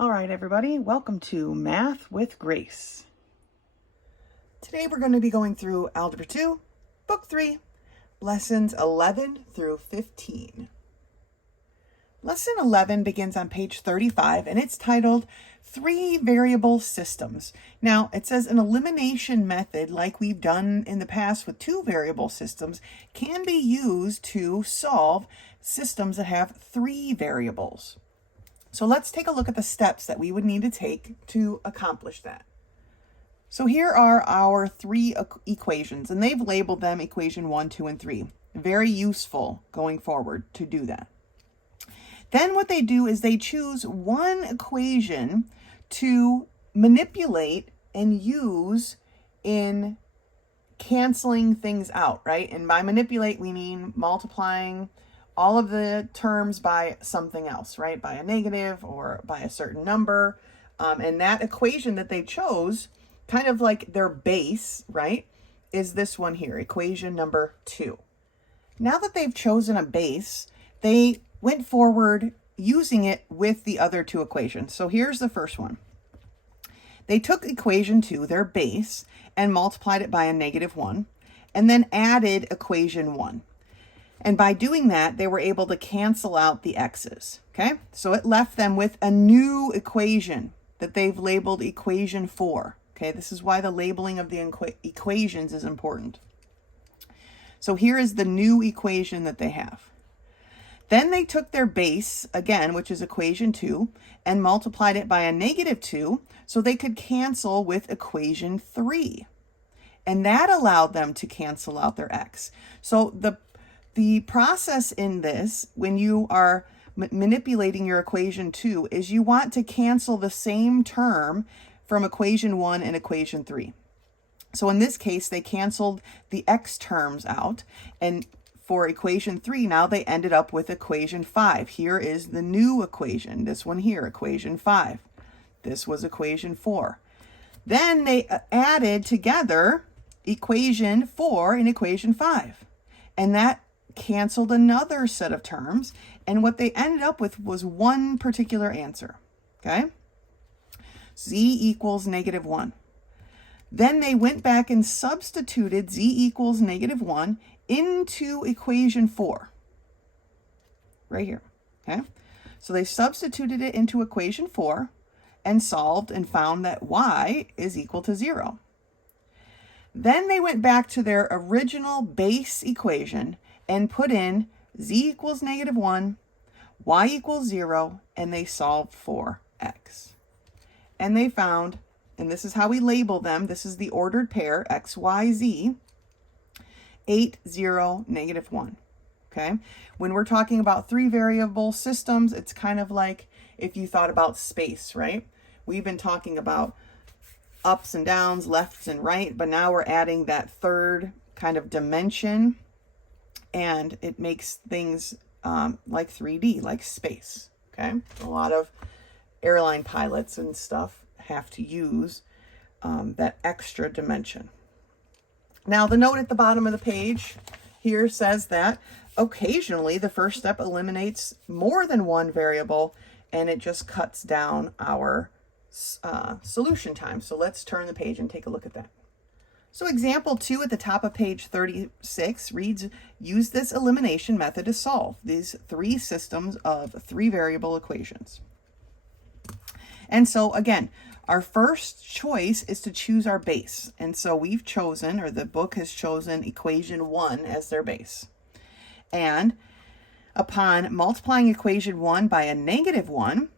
All right, everybody, welcome to Math with Grace. Today we're going to be going through Algebra 2, Book 3, Lessons 11 through 15. Lesson 11 begins on page 35, and it's titled Three Variable Systems. Now, it says an elimination method, like we've done in the past with two variable systems, can be used to solve systems that have three variables. So let's take a look at the steps that we would need to take to accomplish that. So here are our three equations, and they've labeled them equation 1, 2, and 3. Very useful going forward to do that. Then what they do is they choose one equation to manipulate and use in canceling things out, right? And by manipulate, we mean multiplying all of the terms by something else, right? By a negative or by a certain number. And that equation that they chose, kind of like their base, right, is this one here, equation number 2. Now that they've chosen a base, they went forward using it with the other two equations. So here's the first one. They took equation 2, their base, and multiplied it by a -1, and then added equation 1. And by doing that, they were able to cancel out the x's, okay? So it left them with a new equation that they've labeled equation 4, okay? This is why the labeling of the equations is important. So here is the new equation that they have. Then they took their base, again, which is equation 2, and multiplied it by a -2, so they could cancel with equation 3. And that allowed them to cancel out their x. So the process in this, when you are manipulating your equation 2, is you want to cancel the same term from equation 1 and equation 3. So in this case, they canceled the x terms out, and for equation 3, now they ended up with equation 5. Here is the new equation, this one here, equation 5. This was equation 4. Then they added together equation 4 and equation 5, and that canceled another set of terms, and what they ended up with was one particular answer, okay? Z equals -1. Then they went back and substituted z equals -1 into equation 4, right here, okay? So they substituted it into equation 4 and solved and found that y is equal to 0. Then they went back to their original base equation and put in z equals -1, y equals 0, and they solved for x. And they found, and this is how we label them, this is the ordered pair, x, y, z, 8, 0, -1, okay? When we're talking about three variable systems, it's kind of like if you thought about space, right? We've been talking about ups and downs, lefts and right, but now we're adding that third kind of dimension, and it makes things like 3D, like space, okay? A lot of airline pilots and stuff have to use that extra dimension. Now, the note at the bottom of the page here says that occasionally the first step eliminates more than one variable, and it just cuts down our solution time. So let's turn the page and take a look at that. So example 2 at the top of page 36 reads, use this elimination method to solve these three systems of three variable equations. And so again, our first choice is to choose our base. And so we've chosen, or the book has chosen, equation 1 as their base. And upon multiplying equation 1 by a -1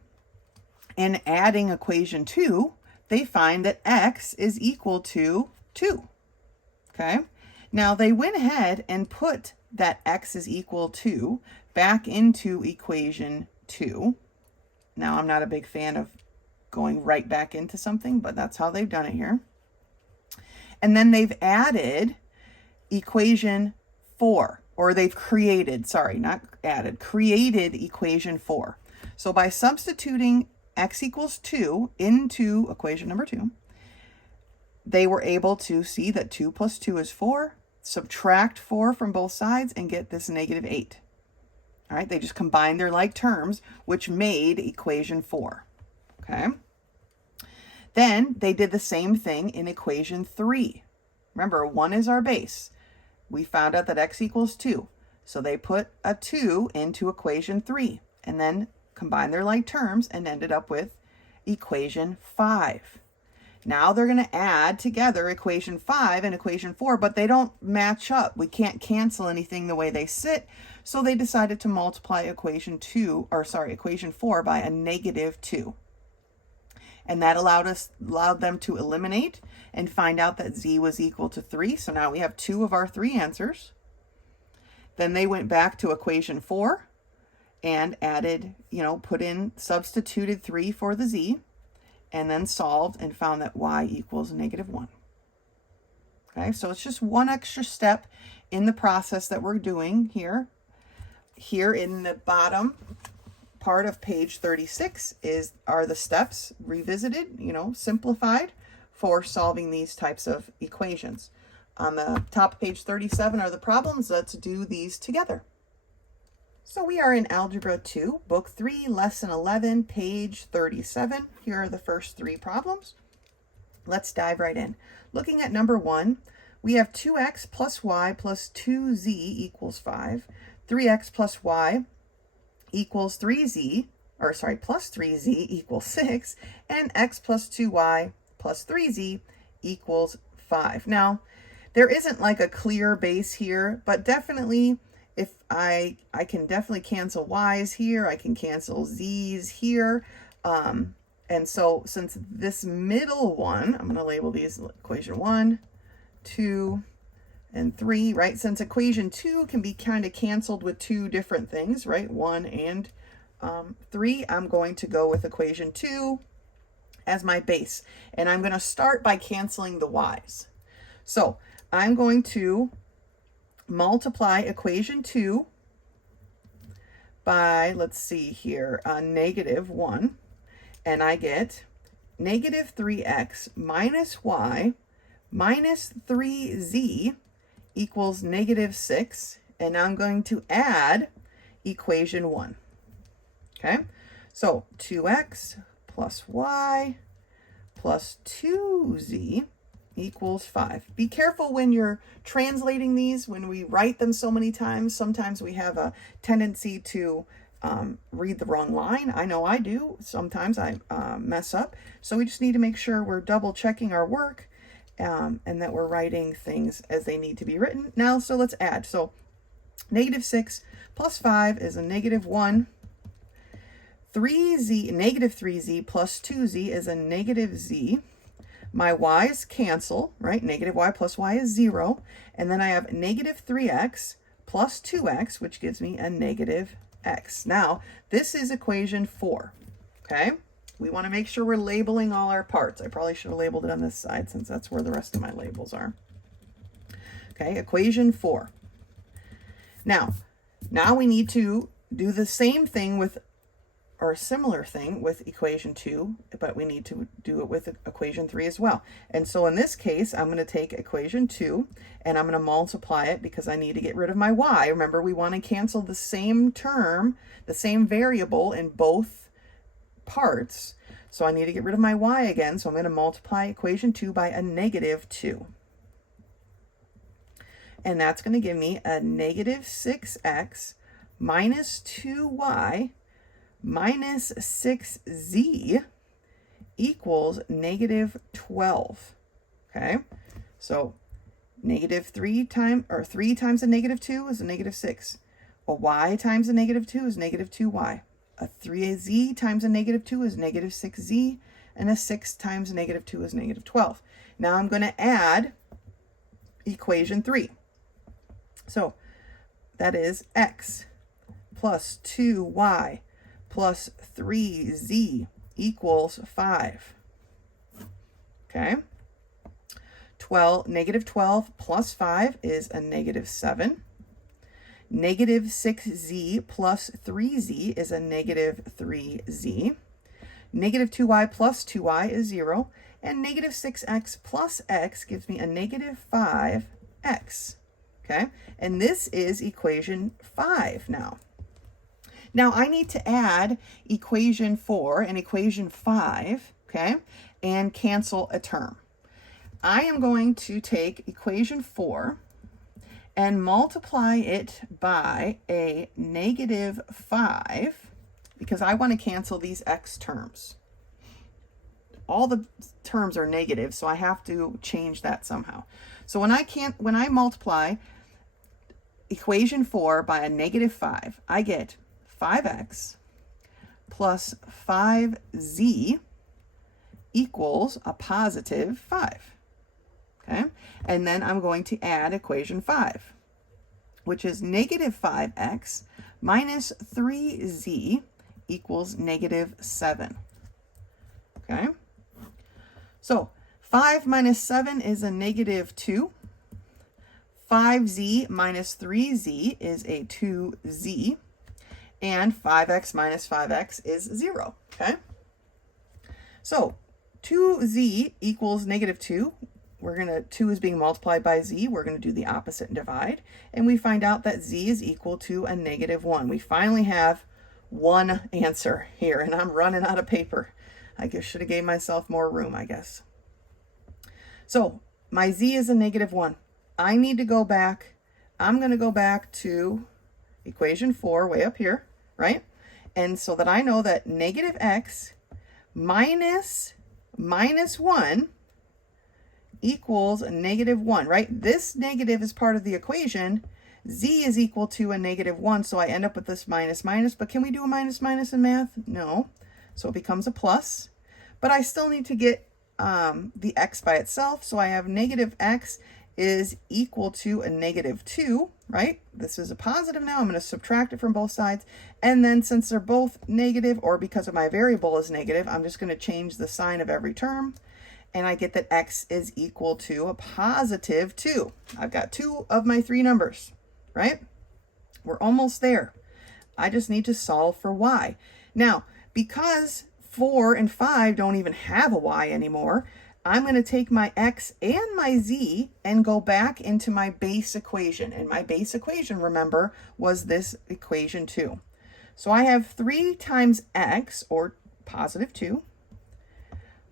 and adding equation 2, they find that x is equal to 2. Okay? Now they went ahead and put that x is equal to back into equation 2. Now I'm not a big fan of going right back into something, but that's how they've done it here. And then they've added equation 4, or they've created, sorry, not added, created equation 4. So by substituting x equals 2 into equation number 2, they were able to see that 2 plus 2 is 4, subtract 4 from both sides, and get this -8. All right, they just combined their like terms, which made equation 4. okay? Then they did the same thing in equation 3. Remember, 1 is our base. We found out that x equals 2. So they put a 2 into equation 3 and then combined their like terms and ended up with equation 5. Now they're going to add together equation 5 and equation 4, but they don't match up. We can't cancel anything the way they sit. So they decided to multiply equation 4 by a negative 2. And that allowed them to eliminate and find out that z was equal to 3. So now we have 2 of our 3 answers. Then they went back to equation 4 and added, substituted 3 for the z, and then solved and found that y equals -1. Okay, so it's just one extra step in the process that we're doing here. Here in the bottom part of page 36 are the steps revisited, simplified for solving these types of equations. On the top of page 37 are the problems. Let's do these together. So we are in Algebra 2, Book 3, Lesson 11, page 37. Here are the first 3 problems. Let's dive right in. Looking at number 1, we have 2x plus y plus 2z equals 5, 3x plus y equals plus 3z equals 6, and x plus 2y plus 3z equals 5. Now, there isn't like a clear base here, but definitely if I can definitely cancel y's here, I can cancel z's here. And so since this middle one, I'm going to label these equation 1, 2, and 3, right? Since equation 2 can be kind of canceled with 2 different things, right? 1 and 3, I'm going to go with equation 2 as my base. And I'm going to start by canceling the y's. So I'm going to multiply equation 2 by, let's see here, -1. And I get -3x minus y minus 3z equals -6, and now I'm going to add equation 1. Okay, so 2x plus y plus 2z equals 5. Be careful when you're translating these. When we write them so many times, sometimes we have a tendency to read the wrong line. I know I do. Sometimes I mess up. So we just need to make sure we're double checking our work and that we're writing things as they need to be written. Now, so let's add. So -6 plus 5 is a -1. -3z plus 2z is a -z. My y's cancel, right? -y plus y is 0. And then I have -3x plus 2x, which gives me a -x. Now, this is equation 4, okay? We want to make sure we're labeling all our parts. I probably should have labeled it on this side since that's where the rest of my labels are. Okay, equation 4. Now we need to do the same thing with, or a similar thing with equation 2, but we need to do it with equation 3 as well. And so in this case, I'm going to take equation 2 and I'm going to multiply it because I need to get rid of my y. Remember, we want to cancel the same term, the same variable in both parts. So I need to get rid of my y again. So I'm going to multiply equation 2 by a -2. And that's going to give me a -6x minus 2y minus 6z equals -12. Okay, so -3 times a -2 is a -6. A y times a -2 is -2y. A 3z times a -2 is -6z, and a 6 times a -2 is -12. Now I'm going to add equation 3. So that is x plus 2y plus 3z equals 5. Okay. -12 plus 5 is a -7. -6z plus 3z is a -3z. -2y plus 2y is 0. And -6x plus x gives me a -5x. Okay. And this is equation 5 now. Now I need to add equation 4 and equation 5, okay, and cancel a term. I am going to take equation 4 and multiply it by a -5 because I want to cancel these x terms. All the terms are negative, so I have to change that somehow. So when I multiply equation 4 by a -5, I get 5x plus 5z equals a positive 5. Okay, and then I'm going to add equation 5, which is -5x minus 3z equals -7. Okay, so 5 minus 7 is a -2. 5z minus 3z is a 2z. And 5x minus 5x is 0. Okay, so 2z equals -2. 2 is being multiplied by z. We're going to do the opposite and divide. And we find out that z is equal to a -1. We finally have one answer here, and I'm running out of paper. I guess should have gave myself more room, I guess. So my z is a -1. I need to go back. I'm going to go back to equation 4 way up here, right? And so that I know that -x minus -1 equals a -1, right? This negative is part of the equation. Z is equal to a -1, so I end up with this minus minus. But can we do a minus minus in math? No. So it becomes a plus. But I still need to get the x by itself. So I have -x is equal to a -2, right? This is a positive now. I'm going to subtract it from both sides. And then since they're both negative, or because of my variable is negative, I'm just going to change the sign of every term. And I get that x is equal to a positive 2. I've got 2 of my 3 numbers, right? We're almost there. I just need to solve for y. Now, because 4 and 5 don't even have a y anymore, I'm going to take my x and my z and go back into my base equation. And my base equation, remember, was this equation 2. So I have 3 times x, or positive 2,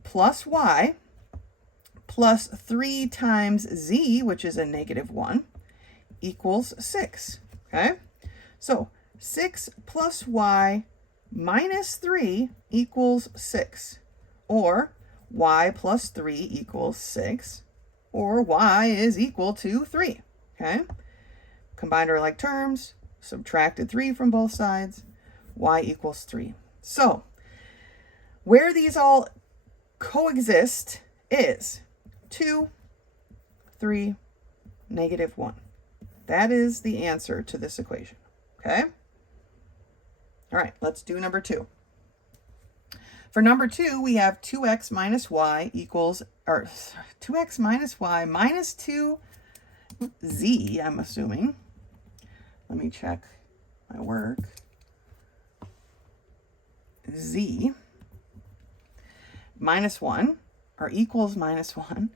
plus y, plus 3 times z, which is a -1, equals 6. Okay? So 6 plus y minus 3 equals 6. Or y plus 3 equals 6. Or y is equal to 3. Okay? Combined or like terms, subtracted 3 from both sides, y equals 3. So where these all coexist is 2, 3, -1. That is the answer to this equation. Okay? All right, let's do number 2. For number 2, we have 2x minus y equals, or 2x minus y minus 2z, I'm assuming. Let me check my work. Z minus 1, or equals -1.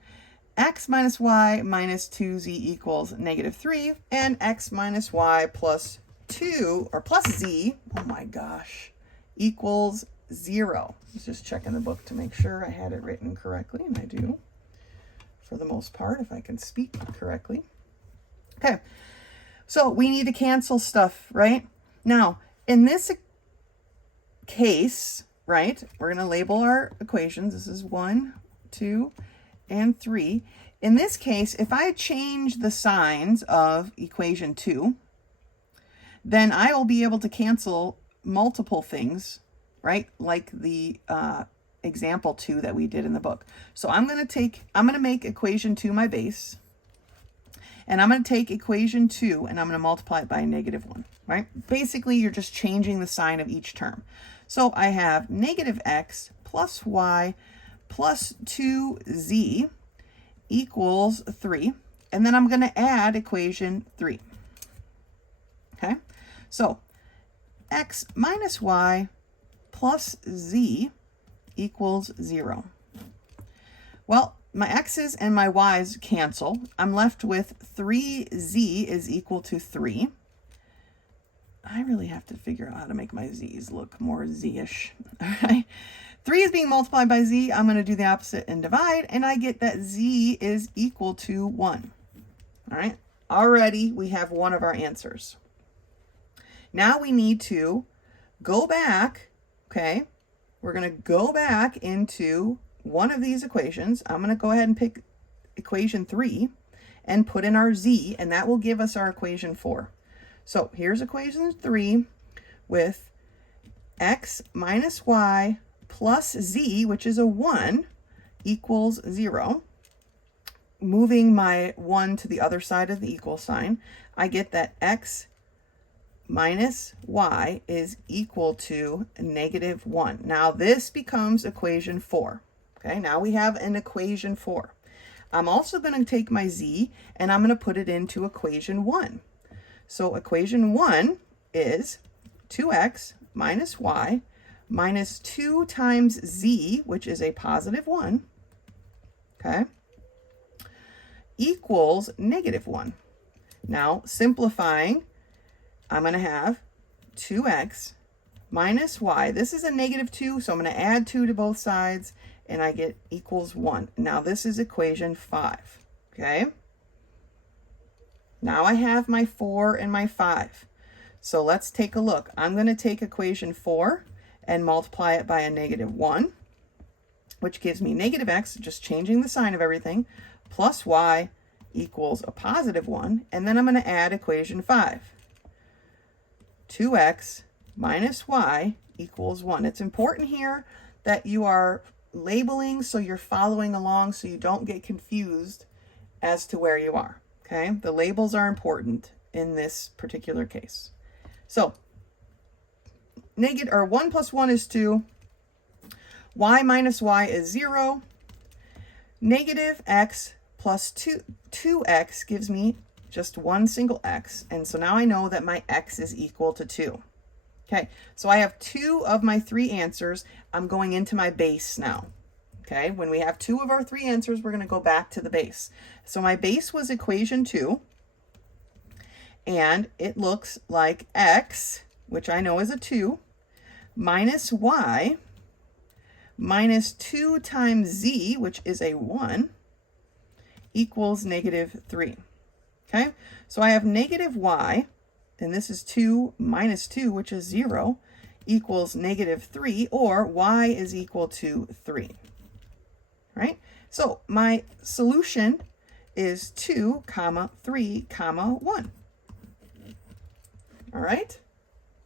X minus y minus 2z equals -3. And x minus y plus 2, or plus z, oh my gosh, equals 0. I was just checking the book to make sure I had it written correctly, and I do, for the most part, if I can speak correctly. Okay, so we need to cancel stuff, right? Now, in this case, right, we're going to label our equations. This is 1, 2, and 3. In this case, if I change the signs of equation 2, then I will be able to cancel multiple things, right? Like the example 2 that we did in the book. So I'm going to make equation 2 my base. And I'm going to take equation 2 and I'm going to multiply it by a -1, right? Basically, you're just changing the sign of each term. So I have -x plus y plus 2z equals 3. And then I'm going to add equation 3. Okay? So x minus y plus z equals 0. Well, my x's and my y's cancel. I'm left with 3z is equal to 3. I really have to figure out how to make my z's look more z-ish. All right. 3 is being multiplied by z. I'm going to do the opposite and divide, and I get that z is equal to 1. All right. Already we have one of our answers. Now we need to go back, okay? We're going to go back into one of these equations. I'm going to go ahead and pick equation 3 and put in our z, and that will give us our equation 4. So here's equation 3 with x minus y plus z, which is a 1, equals 0. Moving my 1 to the other side of the equal sign, I get that x minus y is equal to -1. Now this becomes equation 4. Okay, now we have an equation 4. I'm also going to take my z and I'm going to put it into equation 1. So equation 1 is 2x minus y minus 2 times z, which is a positive 1, okay, equals -1. Now, simplifying, I'm going to have 2x minus y. This is a -2, so I'm going to add 2 to both sides, and I get equals 1. Now, this is equation 5, okay? Now I have my 4 and my 5. So let's take a look. I'm going to take equation 4 and multiply it by a -1, which gives me -x, just changing the sign of everything, plus y equals a positive 1. And then I'm going to add equation 5. 2x minus y equals 1. It's important here that you are labeling so you're following along so you don't get confused as to where you are. Okay, the labels are important in this particular case. So, 1 plus 1 is 2. Y minus y is 0. -x plus 2x gives me just one single x. And so now I know that my x is equal to 2. Okay, so I have 2 of my 3 answers. I'm going into my base now. Okay, when we have 2 of our 3 answers, we're going to go back to the base. So my base was equation 2, and it looks like x, which I know is a 2, minus y, minus 2 times z, which is a 1, equals -3. Okay, so I have -y, and this is 2 minus 2, which is 0, equals -3, or y is equal to 3. Right? So my solution is 2, 3, 1. All right?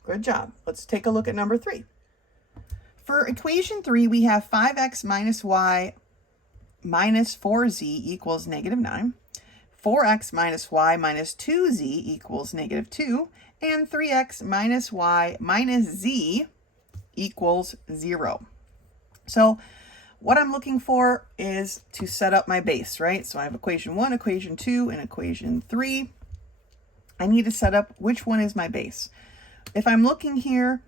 Good job. Let's take a look at number 3. For equation 3, we have 5x minus y minus 4z equals -9. 4x minus y minus 2z equals -2. And 3x minus y minus z equals 0. So what I'm looking for is to set up my base, right? So I have equation 1, equation 2, and equation 3. I need to set up which one is my base. If I'm looking here,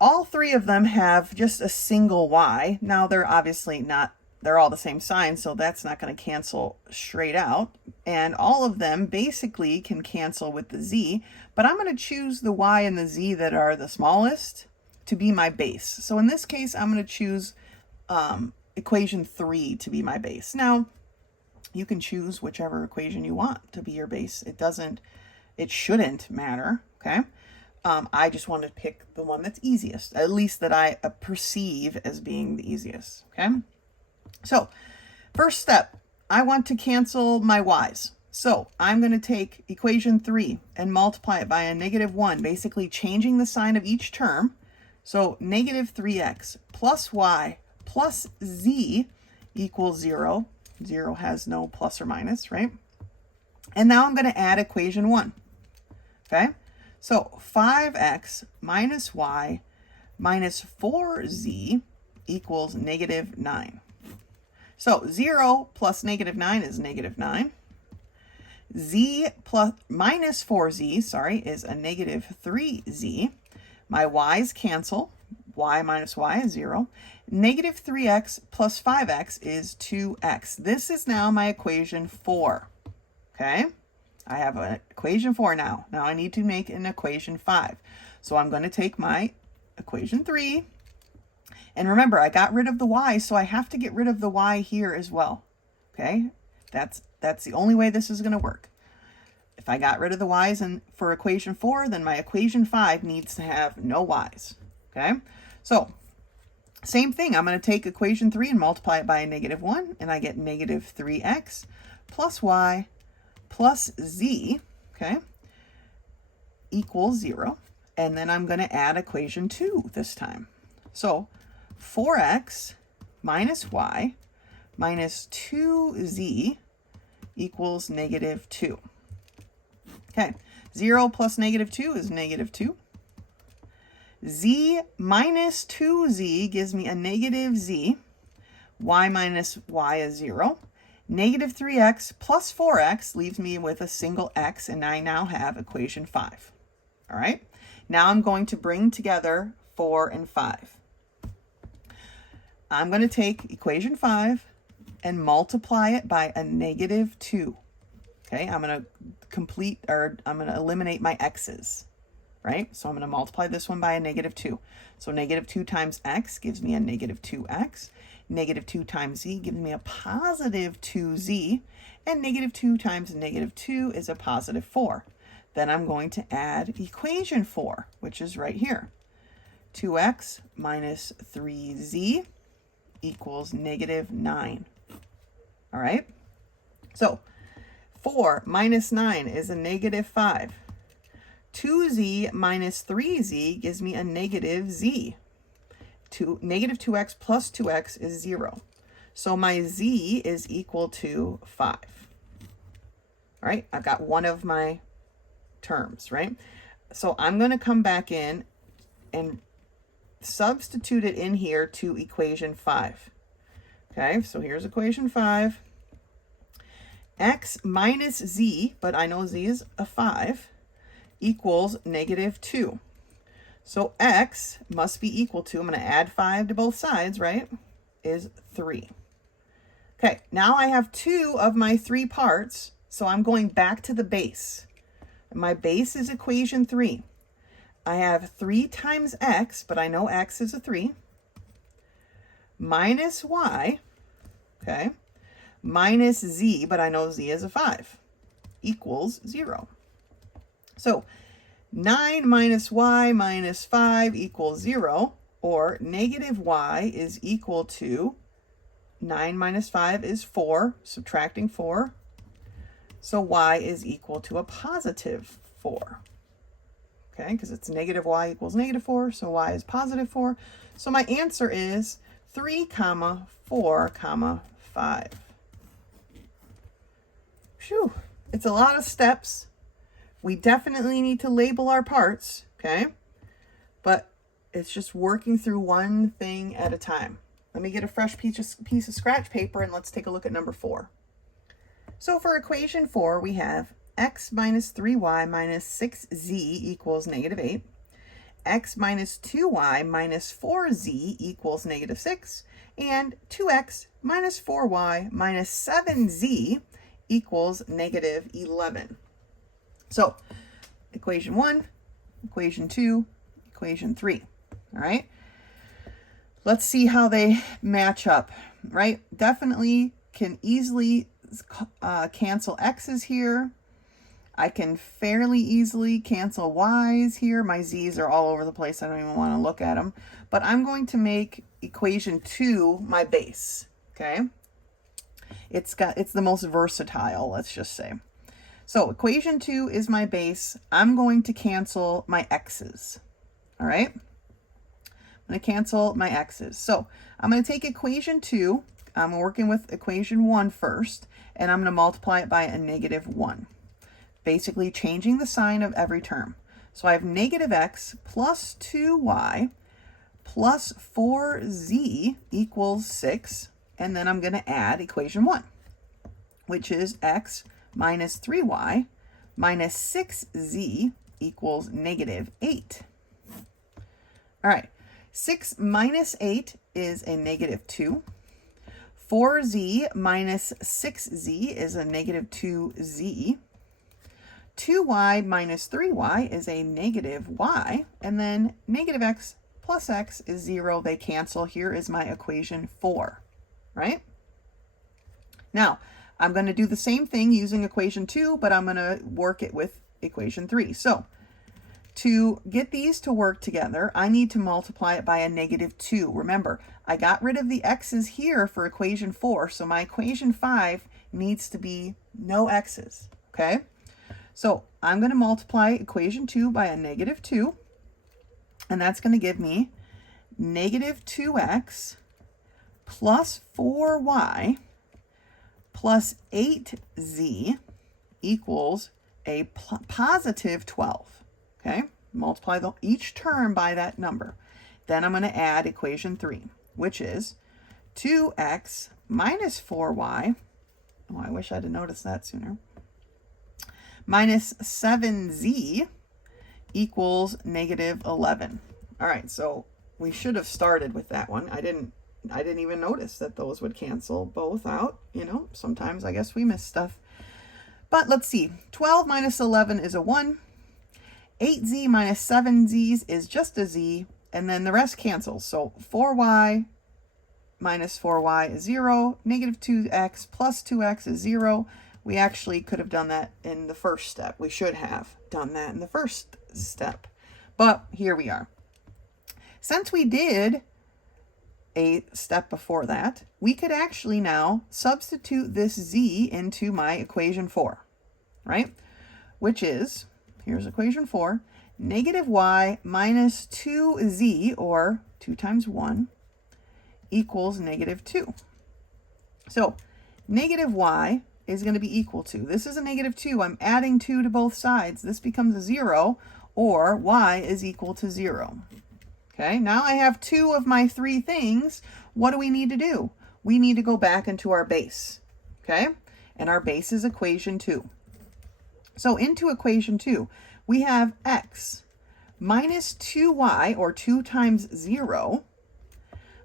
all 3 of them have just a single y. Now they're obviously not, they're all the same sign, so that's not going to cancel straight out. And all of them basically can cancel with the z, but I'm going to choose the y and the z that are the smallest to be my base. So in this case, I'm going to choose equation 3 to be my base. Now, you can choose whichever equation you want to be your base. It shouldn't matter, okay? I just want to pick the one that's easiest, at least that I perceive as being the easiest, okay? So, first step, I want to cancel my y's. So, I'm going to take equation 3 and multiply it by a -1, basically changing the sign of each term. So, -3x plus y plus z equals 0. 0 has no plus or minus, right? And now I'm going to add equation 1. Okay? So 5x minus y minus 4z equals -9. So 0 plus -9 is -9. Z plus minus 4z, is a -3z. My y's cancel. Y minus y is 0. -3x plus 5x is 2x. This is now my equation 4. Okay? I have an equation 4 now. Now I need to make an equation 5. So I'm going to take my equation 3. And remember, I got rid of the y, so I have to get rid of the y here as well. Okay? That's the only way this is going to work. If I got rid of the y's and for equation 4, then my equation 5 needs to have no y's. Okay? So, same thing. I'm going to take equation 3 and multiply it by a -1, and I get negative 3x plus y plus z, okay, equals 0. And then I'm going to add equation 2 this time. So 4x minus y minus 2z equals -2. Okay, 0 plus -2 is -2. Z minus 2z gives me a negative z. Y minus y is 0. Negative 3x plus 4x leaves me with a single x, and I now have equation 5. All right, now I'm going to bring together 4 and 5. I'm going to take equation 5 and multiply it by a -2. Okay, I'm going to eliminate my x's, right? So I'm going to multiply this one by a -2. So -2 times x gives me a -2x. -2 times z gives me a positive 2z. And -2 times -2 is a positive 4. Then I'm going to add equation 4, which is right here. 2x minus 3z equals -9. All right? So 4 minus 9 is a -5. 2z minus 3z gives me a negative z. Negative 2x plus 2x is 0. So my z is equal to 5. All right, I've got one of my terms, right? So I'm going to come back in and substitute it in here to equation 5. Okay, so here's equation 5. X minus z, but I know z is a 5, equals -2. So x must be equal to, I'm going to add 5 to both sides, right, is 3. Okay, now I have 2 of my 3 parts, so I'm going back to the base. My base is equation 3. I have 3 times x, but I know x is a 3, minus y, okay, minus z, but I know z is a 5, equals 0. So 9 minus y minus 5 equals 0, or negative y is equal to 9 minus 5 is 4, subtracting 4. So y is equal to a positive 4. Okay, because it's negative y equals -4, so y is positive 4. So my answer is 3, 4, 5. Phew, it's a lot of steps. We definitely need to label our parts, okay? But it's just working through one thing at a time. Let me get a fresh piece of scratch paper and let's take a look at number 4. So for equation 4, we have x minus 3y minus 6z equals -8. X minus 2y minus 4z equals -6. And 2x minus 4y minus 7z equals -11. So equation 1, equation 2, equation 3. All right. Let's see how they match up, right? Definitely can easily cancel x's here. I can fairly easily cancel y's here. My z's are all over the place. I don't even want to look at them. But I'm going to make equation 2 my base, okay? It's the most versatile, let's just say. So equation 2 is my base. I'm going to cancel my x's, all right? I'm going to cancel my x's. So I'm going to take equation 2. I'm working with equation 1 first, and I'm going to multiply it by a -1. Basically changing the sign of every term. So I have -x plus 2y plus 4z equals 6. And then I'm going to add equation 1, which is x minus 3y minus 6z equals -8. All right, 6 minus 8 is a -2. 4z minus 6z is a -2z. 2y minus 3y is a negative y, and then negative x plus x is 0. They cancel. Here is my equation 4, right? Now, I'm going to do the same thing using equation 2, but I'm going to work it with equation 3. So, to get these to work together, I need to multiply it by a negative 2. Remember, I got rid of the x's here for equation 4, so my equation 5 needs to be no x's, okay? So I'm going to multiply equation 2 by a negative 2, and that's going to give me negative 2x plus 4y plus 8z equals a positive 12. Okay, multiply each term by that number. Then I'm going to add equation 3, which is 2x minus 4y. Oh, I wish I'd have noticed that sooner. Minus 7z equals negative 11. All right, so we should have started with that one. I didn't even notice that those would cancel both out. You know, sometimes I guess we miss stuff. But let's see. 12 minus 11 is a 1. 8z minus 7z is just a z, and then the rest cancels. So 4y minus 4y is 0. Negative 2x plus 2x is 0. We actually could have done that in the first step. We should have done that in the first step. But here we are. Since we did a step before that, we could actually now substitute this z into my equation 4, right? Which is, here's equation 4, negative y minus 2z, or 2 times 1, equals negative 2. So negative y is going to be equal to, this is a negative 2, I'm adding 2 to both sides, this becomes a 0, or y is equal to 0. Okay, now I have 2 of my 3 things. What do we need to do? We need to go back into our base, okay? And our base is equation 2. So into equation 2, we have x minus 2y, or 2 times 0,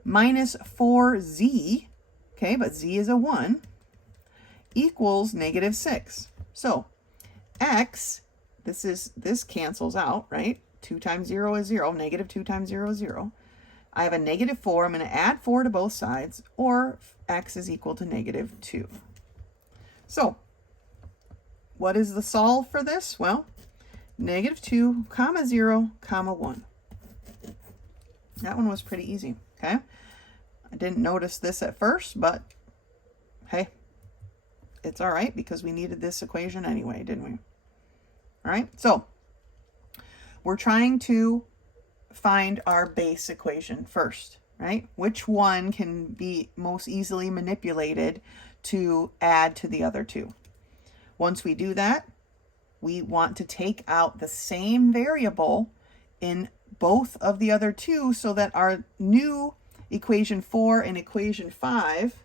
minus 4z, okay, but z is a 1, equals negative 6. So x, this cancels out, right? 2 times 0 is 0. Negative 2 times 0 is 0. I have a negative 4. I'm going to add 4 to both sides, or x is equal to negative 2. So what is the solve for this? Well, negative 2, comma 0, comma 1. That one was pretty easy, okay? I didn't notice this at first, but hey, it's all right because we needed this equation anyway, didn't we? All right, so we're trying to find our base equation first, right? Which one can be most easily manipulated to add to the other two? Once we do that, we want to take out the same variable in both of the other two so that our new equation 4 and equation 5,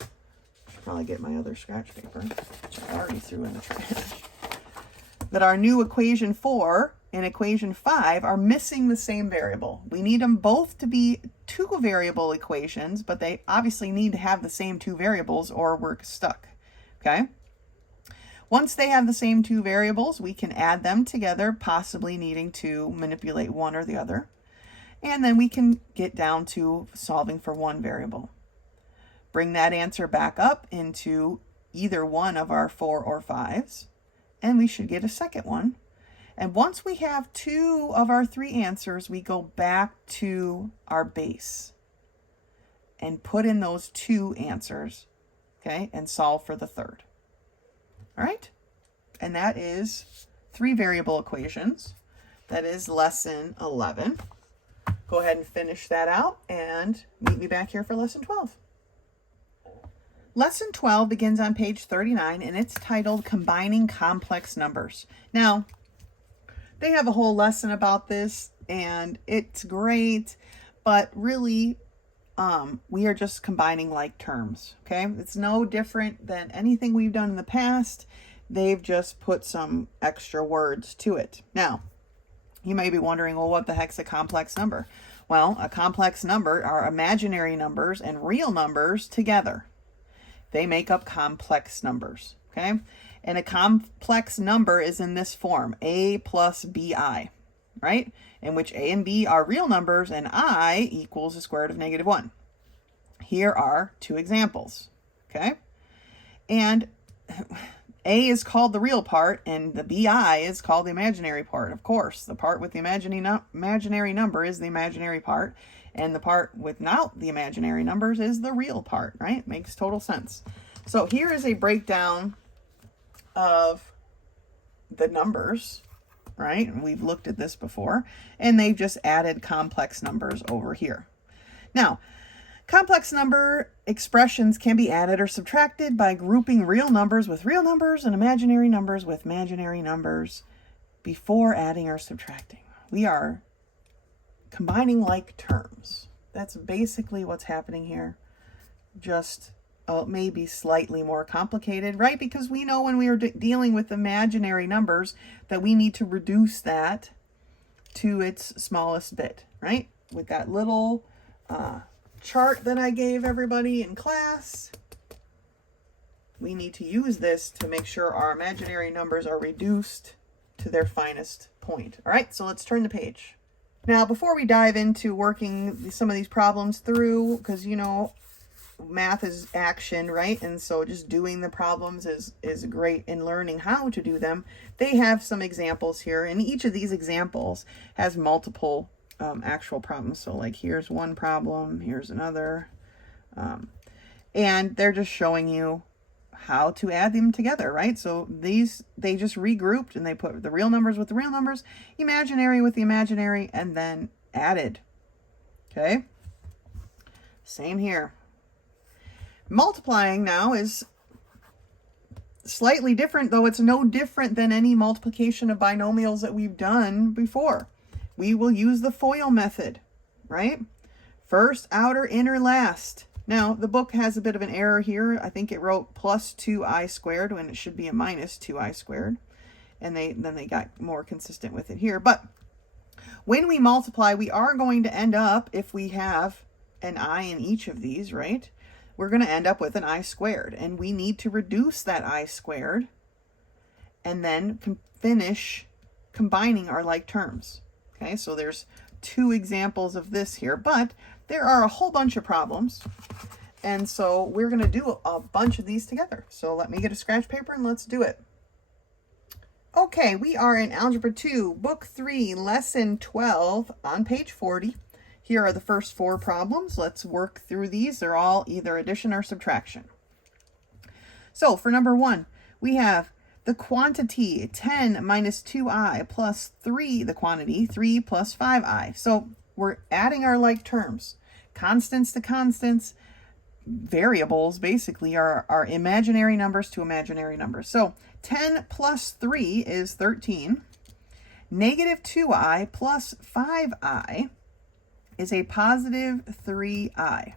should probably get my other scratch paper, which I already threw in the trash, that our new equation 4 and equation 5 are missing the same variable. We need them both to be 2 variable equations, but they obviously need to have the same 2 variables or we're stuck, okay? Once they have the same 2 variables, we can add them together, possibly needing to manipulate one or the other. And then we can get down to solving for one variable. Bring that answer back up into either one of our 4 or 5s, and we should get a second one. And once we have 2 of our 3 answers, we go back to our base and put in those 2 answers, okay, and solve for the third. All right, and that is 3 variable equations. That is lesson 11. Go ahead and finish that out and meet me back here for lesson 12. Lesson 12 begins on page 39, and it's titled Combining Complex Numbers. Now, they have a whole lesson about this, and it's great, but really, we are just combining like terms, okay? It's no different than anything we've done in the past. They've just put some extra words to it. Now, you may be wondering, well, what the heck's a complex number? Well, a complex number are imaginary numbers and real numbers together. They make up complex numbers, okay? And a complex number is in this form, a plus bi, right? In which a and b are real numbers and I equals the square root of -1. Here are two examples, okay? And a is called the real part and the bi is called the imaginary part. Of course, the part with the imaginary number is the imaginary part, and the part without the imaginary numbers is the real part, right? Makes total sense. So here is a breakdown of the numbers, right? And we've looked at this before, and they've just added complex numbers over here. Now, complex number expressions can be added or subtracted by grouping real numbers with real numbers and imaginary numbers with imaginary numbers before adding or subtracting. We are combining like terms. That's basically what's happening here. Just maybe slightly more complicated, right? Because we know when we are dealing with imaginary numbers that we need to reduce that to its smallest bit, right? With that little chart that I gave everybody in class, we need to use this to make sure our imaginary numbers are reduced to their finest point. All right, so let's turn the page. Now, before we dive into working some of these problems through, because you know, math is action, right? And so just doing the problems is great in learning how to do them. They have some examples here, and each of these examples has multiple actual problems. So like here's one problem, here's another, and they're just showing you how to add them together, right? So these, they just regrouped and they put the real numbers with the real numbers, imaginary with the imaginary, and then added. Okay, same here. Multiplying now is slightly different, though it's no different than any multiplication of binomials that we've done before. We will use the FOIL method, right? First, outer, inner, last. Now, the book has a bit of an error here. I think it wrote plus 2i squared when it should be a minus 2i squared. And then they got more consistent with it here. But when we multiply, we are going to end up, if we have an I in each of these, right? We're going to end up with an I squared. And we need to reduce that I squared and then finish combining our like terms. Okay, so there's two examples of this here, but there are a whole bunch of problems. And so we're going to do a bunch of these together. So let me get a scratch paper and let's do it. Okay, we are in Algebra 2, Book 3, Lesson 12 on page 40. Here are the first four problems. Let's work through these. They're all either addition or subtraction. So for number 1, we have the quantity 10 minus 2i plus 3, the quantity 3 plus 5i. So we're adding our like terms. Constants to constants, variables basically are imaginary numbers to imaginary numbers. So 10 plus 3 is 13. Negative 2i plus 5i is a positive 3i.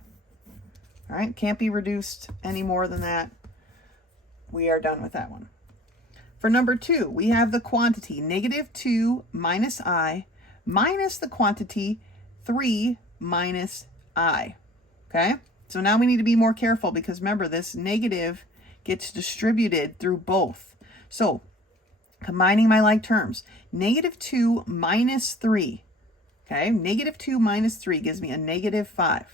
All right, can't be reduced any more than that. We are done with that one. For number 2, we have the quantity negative 2 minus I minus the quantity 3 minus I. Okay, so now we need to be more careful because remember, this negative gets distributed through both. So combining my like terms, negative 2 minus 3. Okay, negative 2 minus 3 gives me a negative 5.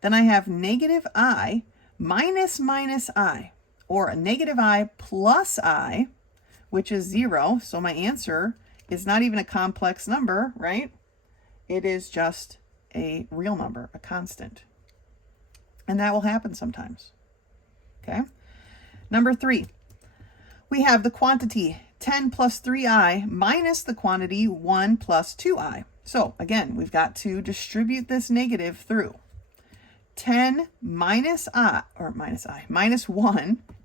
Then I have negative I minus I, or a negative I plus I, which is 0. So my answer is not even a complex number, right? It is just a real number, a constant. And that will happen sometimes. Okay. Number 3, we have the quantity 10 plus 3i minus the quantity 1 plus 2i. So again, we've got to distribute this negative through. 10 minus 1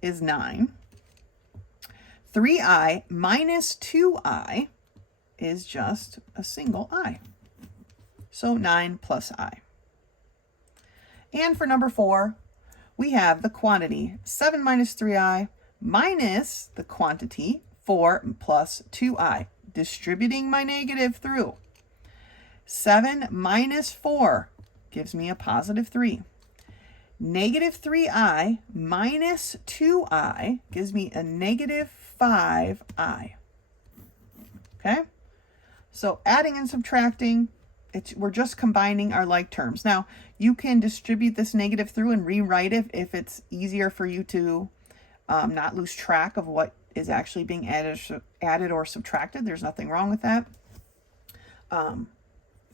is 9. 3i minus 2i is just a single I. So 9 plus I. And for number 4, we have the quantity 7 minus 3i minus the quantity 4 plus 2i. Distributing my negative through. 7 minus 4 gives me a positive 3. Negative 3i minus 2i gives me a negative 5i. Okay? So adding and subtracting, we're just combining our like terms. Now, you can distribute this negative through and rewrite it if it's easier for you to not lose track of what is actually being added or subtracted. There's nothing wrong with that.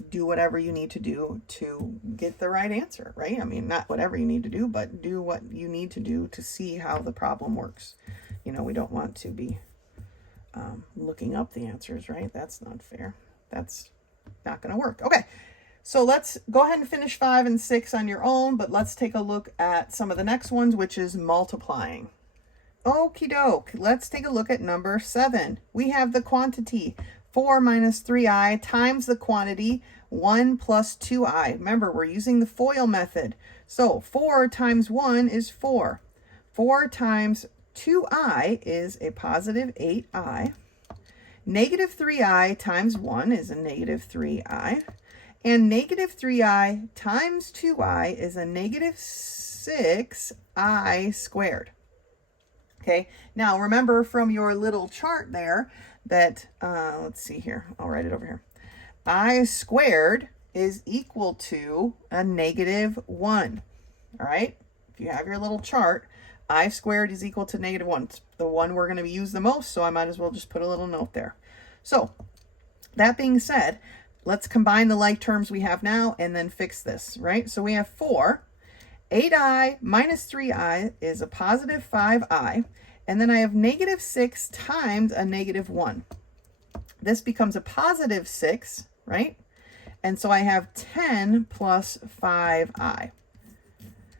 Do whatever you need to do to get the right answer, right? I mean, not whatever you need to do, but do what you need to do to see how the problem works. You know, we don't want to be looking up the answers, right? That's not fair. That's not going to work. Okay, so let's go ahead and finish 5 and 6 on your own, but let's take a look at some of the next ones, which is multiplying. Okie doke, let's take a look at number 7. We have the quantity 4 minus 3i times the quantity 1 plus 2i. Remember, we're using the FOIL method. So 4 times 1 is 4. 4 times 2i is a positive 8i. Negative 3i times 1 is a negative 3i. And negative 3i times 2i is a negative 6i squared. Okay, now remember from your little chart there that, let's see here, I'll write it over here. I squared is equal to a negative 1. All right, if you have your little chart, I squared is equal to negative 1. It's the one we're going to use the most, so I might as well just put a little note there. So, that being said, let's combine the like terms we have now and then fix this, right? So we have 4. 8i minus 3i is a positive 5i. And then I have negative 6 times a negative 1. This becomes a positive 6, right? And so I have 10 plus 5i.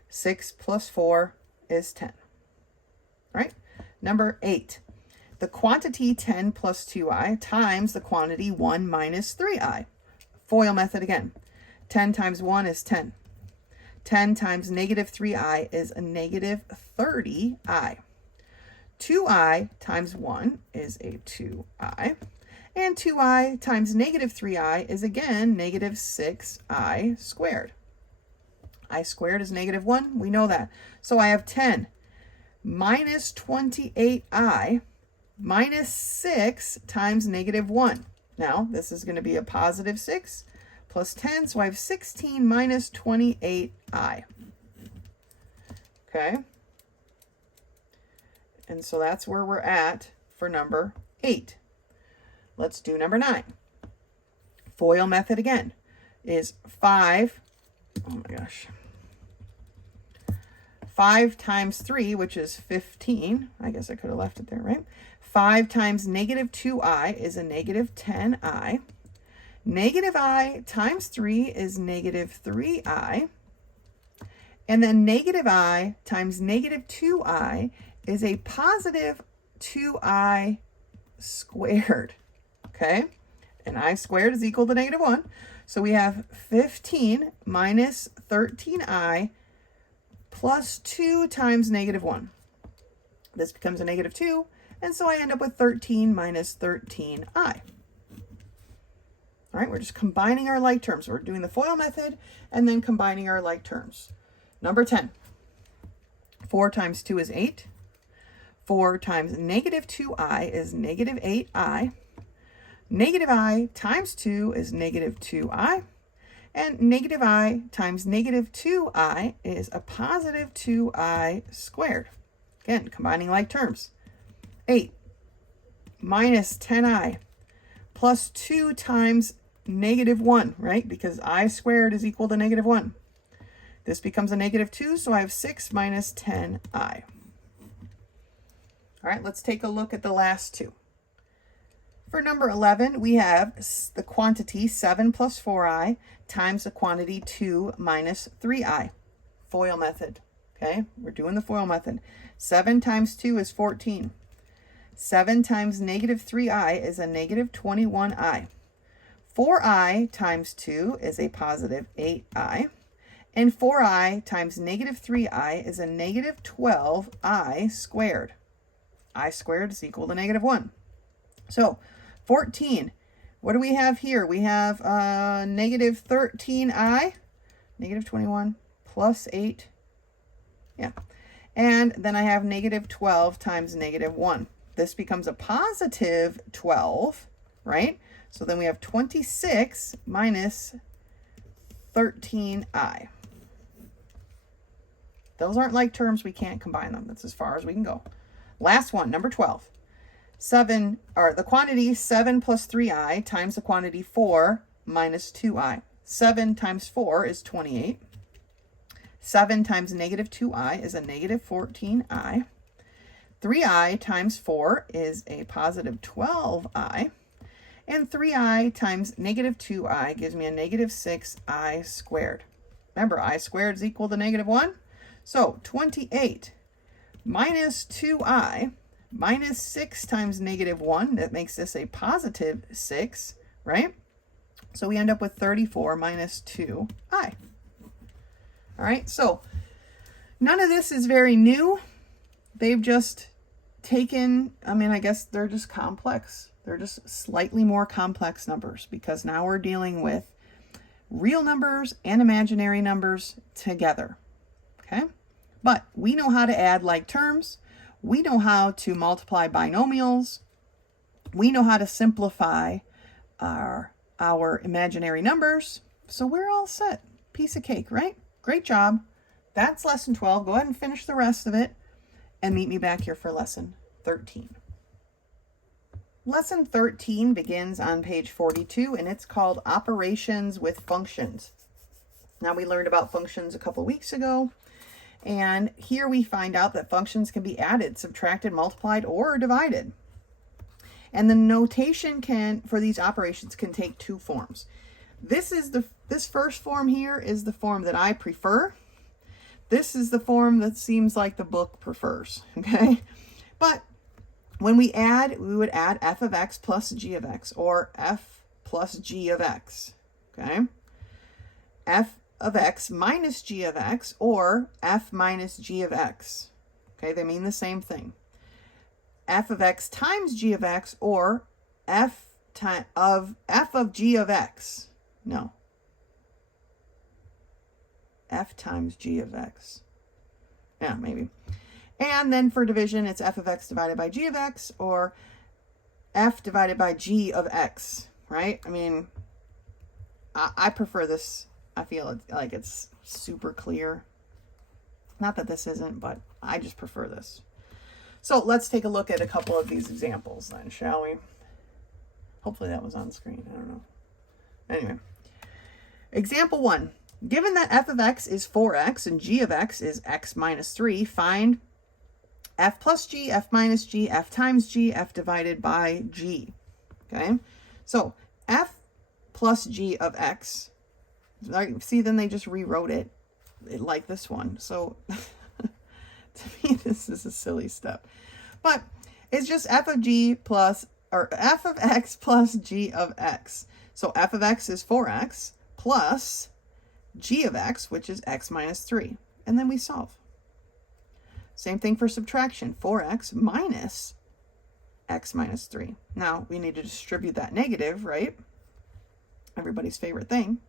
6 plus 4 is 10. Right? Number 8. The quantity 10 plus 2i times the quantity 1 minus 3i. FOIL method again. 10 times 1 is 10. 10 times negative 3i is a negative 30i. 2i times 1 is a 2i. And 2i times negative 3i is again negative 6i squared. I squared is negative 1. We know that. So I have 10 minus 28i minus 6 times negative 1. Now, this is going to be a positive 6 plus 10. So I have 16 minus 28i. Okay. And so that's where we're at for number 8. Let's do number 9. FOIL method again is 5. Oh my gosh. 5 times 3, which is 15. I guess I could have left it there, right? 5 times negative 2i is a negative 10i. Negative I times 3 is negative 3i. And then negative I times negative 2i is a positive 2i squared. Okay? And I squared is equal to negative 1. So we have 15 minus 13i plus 2 times negative 1. This becomes a negative 2. And so I end up with 13 minus 13i. All right, we're just combining our like terms. We're doing the FOIL method and then combining our like terms. Number 10. 4 times 2 is 8. 4 times negative 2i is negative 8i. Negative I times 2 is negative 2i. And negative I times negative 2i is a positive 2i squared. Again, combining like terms. 8 minus 10i plus 2 times negative 1, right? Because I squared is equal to negative 1. This becomes a negative 2, so I have 6 minus 10i. All right, let's take a look at the last two. For number 11, we have the quantity 7 plus 4i times the quantity 2 minus 3i. FOIL method, okay? We're doing the FOIL method. 7 times 2 is 14. 7 times negative 3i is a negative 21i. 4i times 2 is a positive 8i. And 4i times negative 3i is a negative 12i squared. I squared is equal to negative 1. So 14, what do we have here? We have negative 13i, negative 21, plus 8 Yeah. And then I have negative 12 times negative 1. This becomes a positive 12, right? So then we have 26 minus 13i. Those aren't like terms. We can't combine them. That's as far as we can go. Last one, number 12. 7, or the quantity 7 plus 3i times the quantity 4 minus 2i. 7 times 4 is 28. 7 times negative 2i is a negative 14i. 3i times 4 is a positive 12i. And 3i times negative 2i gives me a negative 6i squared. Remember, I squared is equal to negative 1. So 28 minus 2i minus 6 times negative 1. That makes this a positive 6, right? So we end up with 34 minus 2i. All right, so none of this is very new. They've just taken, I guess they're just complex. They're just slightly more complex numbers because now we're dealing with real numbers and imaginary numbers together, okay? But we know how to add like terms. We know how to multiply binomials. We know how to simplify our imaginary numbers. So we're all set. Piece of cake, right? Great job. That's lesson 12. Go ahead and finish the rest of it and meet me back here for lesson 13. Lesson 13 begins on page 42, and it's called Operations with Functions. Now, we learned about functions a couple weeks ago, and here we find out that functions can be added, subtracted, multiplied, or divided. And the notation for these operations can take two forms. This first form here is the form that I prefer. This is the form that seems like the book prefers, okay? But when we would add f of x plus g of x, or f plus g of x, okay? F of x minus g of x, or f minus g of x, okay? They mean the same thing. F of x times g of x, or f of g of x. No. F times g of x. Yeah, maybe. And then for division, it's f of x divided by g of x, or f divided by g of x, right? I prefer this. I feel like it's super clear. Not that this isn't, but I just prefer this. So let's take a look at a couple of these examples then, shall we? Hopefully that was on screen. I don't know. Anyway, example 1. Given that f of x is 4x and g of x is x minus 3, find f plus g, f minus g, f times g, f divided by g. Okay, so f plus g of x, see, then they just rewrote it like this one. So to me, this is a silly step. But it's just f of x plus g of x. So f of x is 4x plus g of x, which is x minus 3. And then we solve. Same thing for subtraction. 4x minus x minus 3. Now, we need to distribute that negative, right? Everybody's favorite thing.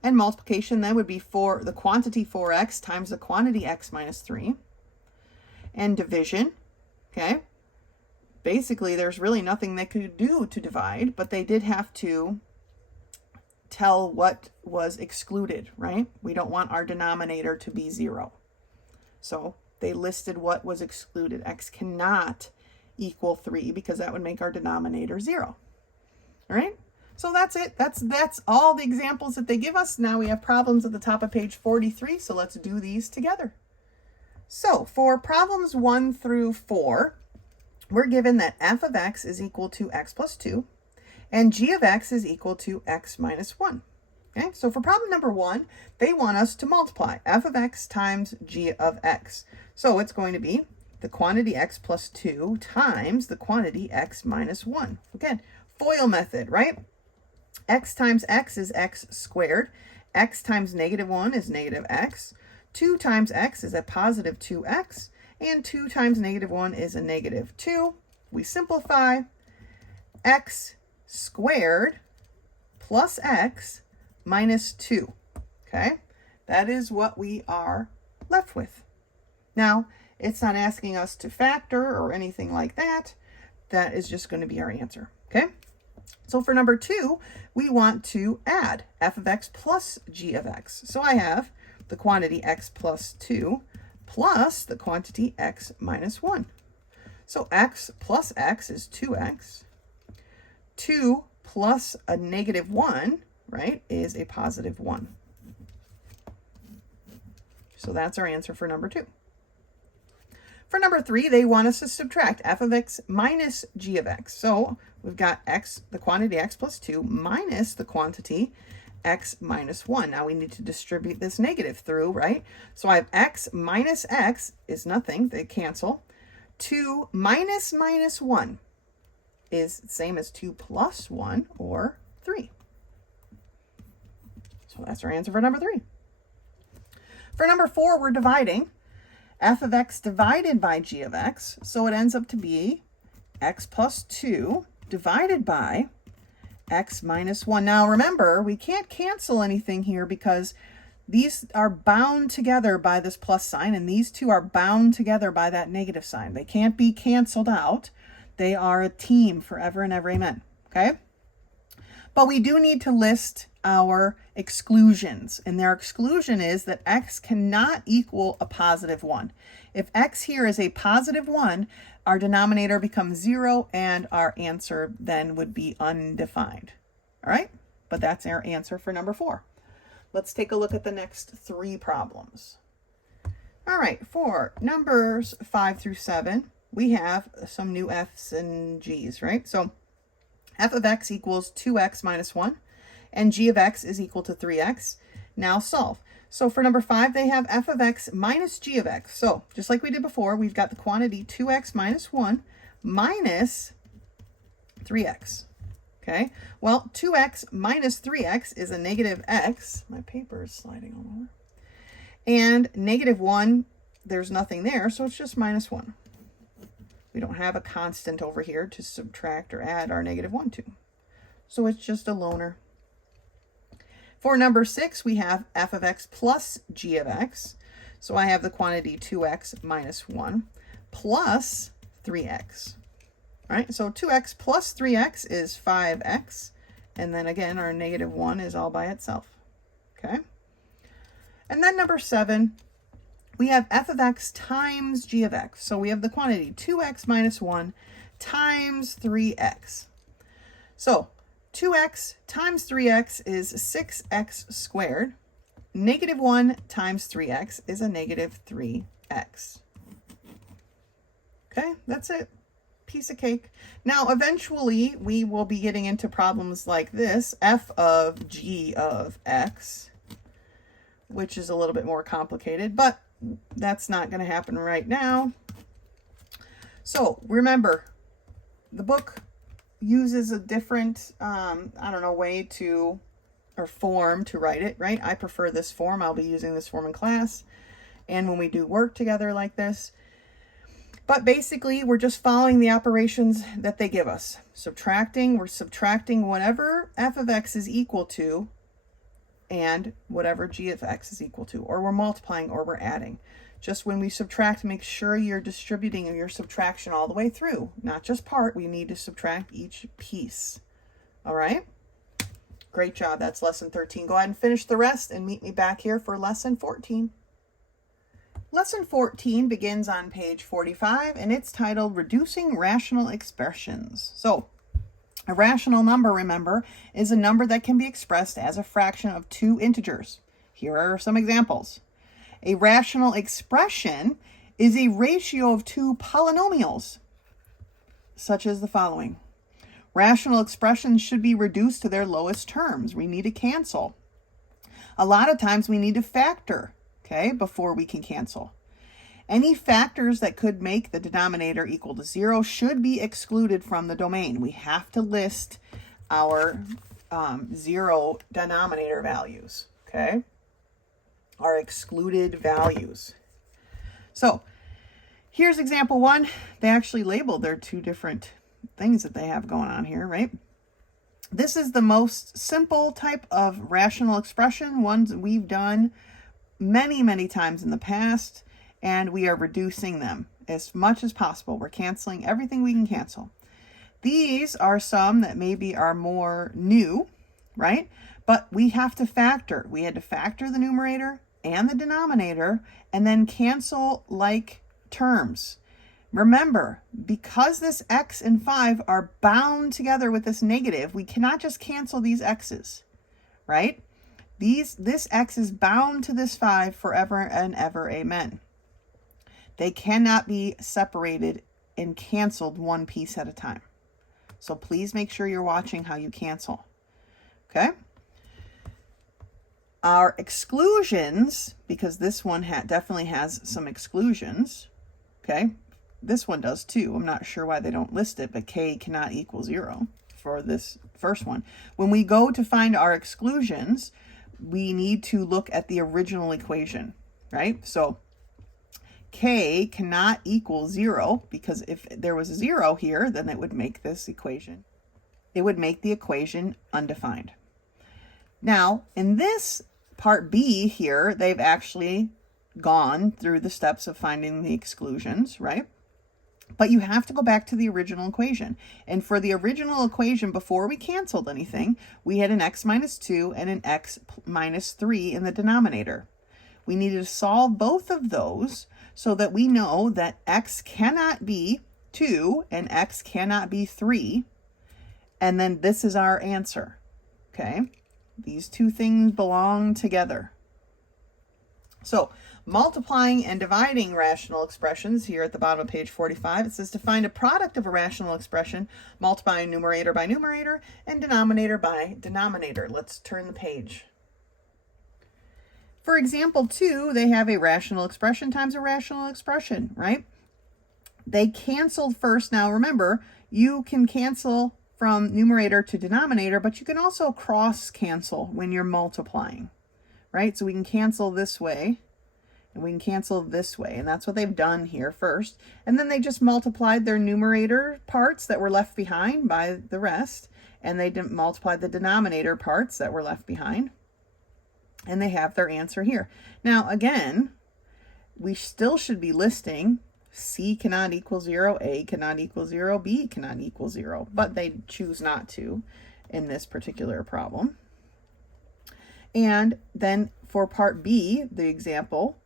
And multiplication then would be the quantity 4x times the quantity x minus 3. And division, okay? Basically, there's really nothing they could do to divide, but they did have to tell what was excluded, right? We don't want our denominator to be 0. So they listed what was excluded. X cannot equal 3 because that would make our denominator 0. All right? So that's it. That's all the examples that they give us. Now we have problems at the top of page 43, so let's do these together. So for problems 1 through 4, we're given that f of x is equal to x plus 2, and g of x is equal to x minus 1. Okay, so for problem number 1, they want us to multiply f of x times g of x. So it's going to be the quantity x plus 2 times the quantity x minus 1. Again, FOIL method, right? X times x is x squared. X times negative 1 is negative x. 2 times x is a positive 2x. And 2 times negative 1 is a negative 2. We simplify. X squared plus x minus 2. Okay, that is what we are left with. Now, it's not asking us to factor or anything like that. That is just going to be our answer, okay? So for number 2, we want to add f of x plus g of x. So I have the quantity x plus 2 plus the quantity x minus 1. So x plus x is 2x. 2 plus a negative 1, right, is a positive 1. So that's our answer for number 2. For number 3, they want us to subtract f of x minus g of x. So we've got x, the quantity x plus 2 minus the quantity x minus 1. Now we need to distribute this negative through, right? So I have x minus x is nothing. They cancel. 2 minus minus 1 is the same as 2 plus 1, or 3. So that's our answer for number 3. For number 4, we're dividing f of x divided by g of x. So it ends up to be x plus 2 divided by x minus 1. Now remember, we can't cancel anything here because these are bound together by this plus sign, and these two are bound together by that negative sign. They can't be canceled out. They are a team forever and ever, amen. Okay? But we do need to list our exclusions, and their exclusion is that x cannot equal a positive 1. If x here is a positive 1, our denominator becomes 0, and our answer then would be undefined. All right? But that's our answer for number 4. Let's take a look at the next 3 problems. All right, for numbers 5 through 7, we have some new f's and g's, right? So f of x equals 2x minus 1, and g of x is equal to 3x. Now solve. So for number 5, they have f of x minus g of x. So just like we did before, we've got the quantity 2x minus 1 minus 3x. Okay, well, 2x minus 3x is a negative x. My paper is sliding all over. And negative 1, there's nothing there, so it's just minus 1. We don't have a constant over here to subtract or add our negative 1 to. So it's just a loner. For number 6, we have f of x plus g of x. So I have the quantity 2x minus 1 plus 3x. All right, so 2x plus 3x is 5x. And then again, our negative 1 is all by itself. Okay. And then number 7, we have f of x times g of x. So we have the quantity 2x minus 1 times 3x. So 2x times 3x is 6x squared. Negative 1 times 3x is a negative 3x. Okay, that's it. Piece of cake. Now, eventually, we will be getting into problems like this, f of g of x, which is a little bit more complicated, but that's not going to happen right now. So remember, the book uses a different, way to, or form to write it, right? I prefer this form. I'll be using this form in class. And when we do work together like this, but basically, we're just following the operations that they give us. We're subtracting whatever f of x is equal to and whatever g of x is equal to, or we're multiplying or we're adding. Just when we subtract, make sure you're distributing your subtraction all the way through, not just part. We need to subtract each piece. All right? Great job. That's lesson 13. Go ahead and finish the rest and meet me back here for lesson 14. Lesson 14 begins on page 45, and it's titled Reducing Rational Expressions. So, a rational number, remember, is a number that can be expressed as a fraction of 2 integers. Here are some examples. A rational expression is a ratio of 2 polynomials, such as the following. Rational expressions should be reduced to their lowest terms. We need to cancel. A lot of times we need to factor. Okay, before we can cancel. Any factors that could make the denominator equal to 0 should be excluded from the domain. We have to list our 0 denominator values, okay? Our excluded values. So here's example 1. They actually labeled their 2 different things that they have going on here, right? This is the most simple type of rational expression, ones that we've done many times in the past, and we are reducing them as much as possible. We're canceling everything we can cancel. These are some that maybe are more new, right? But we have to factor. We had to factor the numerator and the denominator and then cancel like terms. Remember, because this x and 5 are bound together with this negative, we cannot just cancel these x's, right? This x is bound to this 5 forever and ever, amen. They cannot be separated and canceled one piece at a time. So please make sure you're watching how you cancel, okay? Our exclusions, because this one definitely has some exclusions, okay? This one does too. I'm not sure why they don't list it, but k cannot equal 0 for this first one. When we go to find our exclusions, we need to look at the original equation, right? So k cannot equal 0, because if there was a 0 here, then it would make this equation. It would make the equation undefined. Now, in this part B here, they've actually gone through the steps of finding the exclusions, right? But you have to go back to the original equation. And for the original equation, before we canceled anything, we had an x minus 2 and an x minus 3 in the denominator. We needed to solve both of those so that we know that x cannot be 2 and x cannot be 3. And then this is our answer, okay? These two things belong together. So multiplying and dividing rational expressions, here at the bottom of page 45, it says to find a product of a rational expression, multiplying numerator by numerator and denominator by denominator. Let's turn the page. For example 2, they have a rational expression times a rational expression, right? They canceled first. Now remember, you can cancel from numerator to denominator, but you can also cross cancel when you're multiplying, right? So we can cancel this way and we can cancel this way, and that's what they've done here first. And then they just multiplied their numerator parts that were left behind by the rest, and they didn't multiply the denominator parts that were left behind, and they have their answer here. Now again, we still should be listing C cannot equal 0, A cannot equal 0, B cannot equal 0, but they choose not to in this particular problem. And then for part B, the example,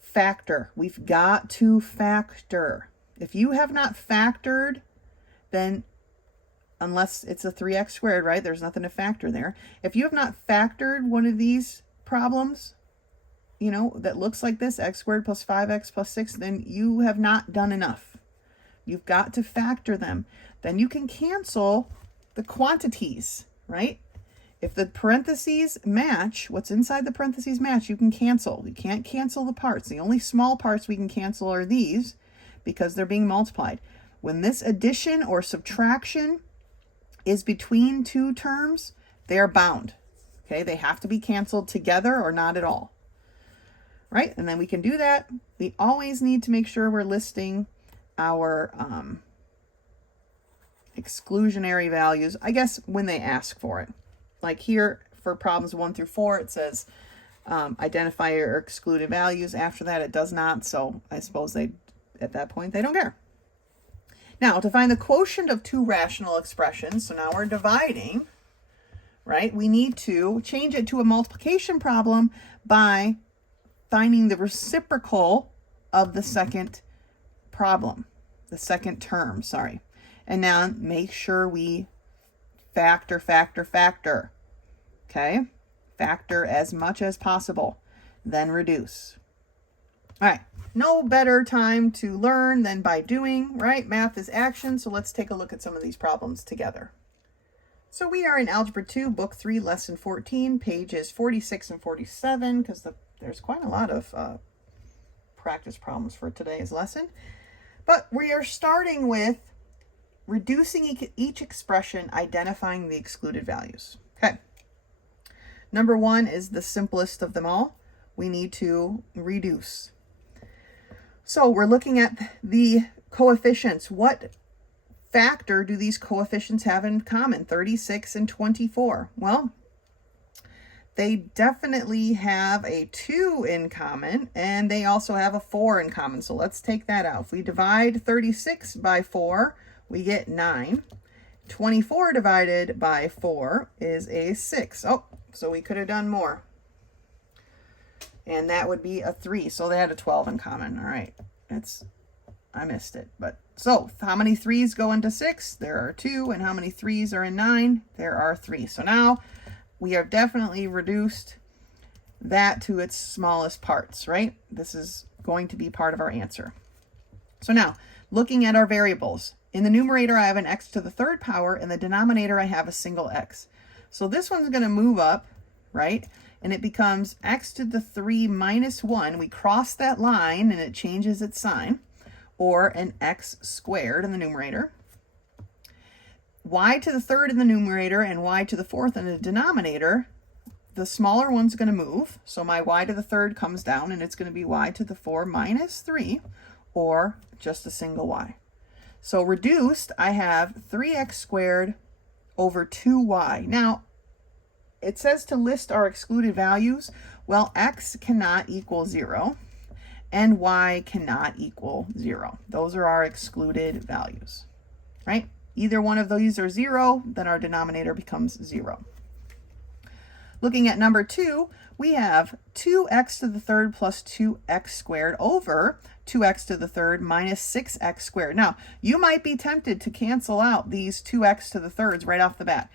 factor. We've got to factor. If you have not factored, then unless it's a 3x squared, right? There's nothing to factor there. If you have not factored one of these problems, you know, that looks like this, x squared plus 5x plus 6, then you have not done enough. You've got to factor them. Then you can cancel the quantities, right? If the parentheses match, what's inside the parentheses match, you can cancel. You can't cancel the parts. The only small parts we can cancel are these because they're being multiplied. When this addition or subtraction is between two terms, they are bound. Okay, they have to be canceled together or not at all. Right? And then we can do that. We always need to make sure we're listing our exclusionary values, I guess, when they ask for it. Like here for problems 1 through 4, it says identify your excluded values. After that, it does not. So I suppose at that point, they don't care. Now, to find the quotient of two rational expressions, so now we're dividing, right? We need to change it to a multiplication problem by finding the reciprocal of the second problem, the second term, sorry. And now make sure we factor, okay? Factor as much as possible, then reduce. All right, no better time to learn than by doing, right? Math is action, so let's take a look at some of these problems together. So we are in Algebra 2, Book 3, Lesson 14, pages 46 and 47, because there's quite a lot of practice problems for today's lesson. But we are starting with reducing each expression, identifying the excluded values. Okay. Number 1 is the simplest of them all. We need to reduce. So we're looking at the coefficients. What factor do these coefficients have in common? 36 and 24. Well, they definitely have a 2 in common, and they also have a 4 in common. So let's take that out. If we divide 36 by 4, we get 9. 24 divided by 4 is a 6. Oh, so we could have done more. And that would be a 3. So they had a 12 in common. All right. I missed it. But so how many 3's go into 6? There are 2. And how many 3's are in 9? There are 3. So now we have definitely reduced that to its smallest parts, right? This is going to be part of our answer. So now, looking at our variables. In the numerator, I have an x to the 3rd power. In the denominator, I have a single x. So this one's going to move up, right? And it becomes x to the 3 minus 1. We cross that line, and it changes its sign. Or an x squared in the numerator. Y to the 3rd in the numerator and y to the 4th in the denominator, the smaller one's going to move. So my y to the 3rd comes down, and it's going to be y to the 4 minus 3, or just a single y. So reduced, I have 3x squared over 2y. Now, it says to list our excluded values. Well, x cannot equal 0, and y cannot equal 0. Those are our excluded values, right? Either one of these are 0, then our denominator becomes 0. Looking at number 2, we have 2x to the 3rd plus 2x squared over 2x to the 3rd minus 6x squared. Now, you might be tempted to cancel out these 2x to the 3rds right off the bat,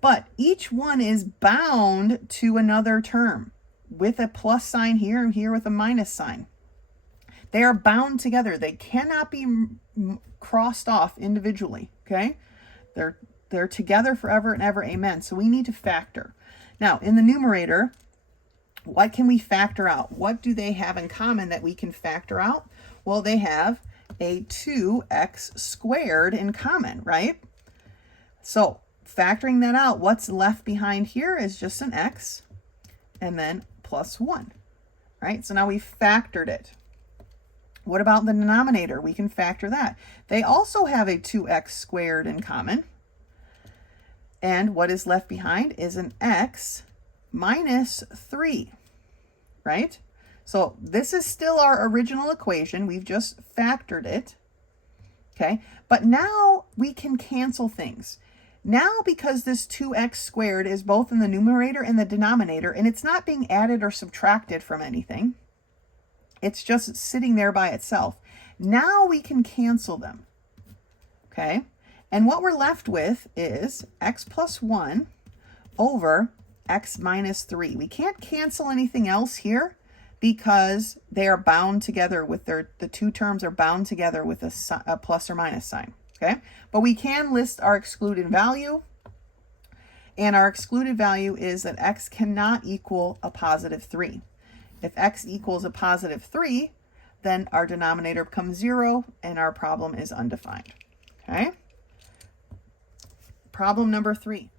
but each one is bound to another term with a plus sign here and here with a minus sign. They are bound together. They cannot be crossed off individually, okay? They're together forever and ever, amen. So we need to factor. Now, in the numerator, what can we factor out? What do they have in common that we can factor out? Well, they have a 2x squared in common, right? So factoring that out, what's left behind here is just an x and then plus 1, right? So now we've factored it. What about the denominator? We can factor that. They also have a 2x squared in common. And what is left behind is an x minus 3, right? So this is still our original equation. We've just factored it, okay? But now we can cancel things. Now, because this 2x squared is both in the numerator and the denominator, and it's not being added or subtracted from anything, it's just sitting there by itself. Now we can cancel them, okay? And what we're left with is x plus 1 over x minus 3. We can't cancel anything else here because they are bound together with the two terms are bound together with a plus or minus sign, okay? But we can list our excluded value, and our excluded value is that x cannot equal a positive 3. If x equals a positive 3, then our denominator becomes 0 and our problem is undefined. Okay? Problem number 3.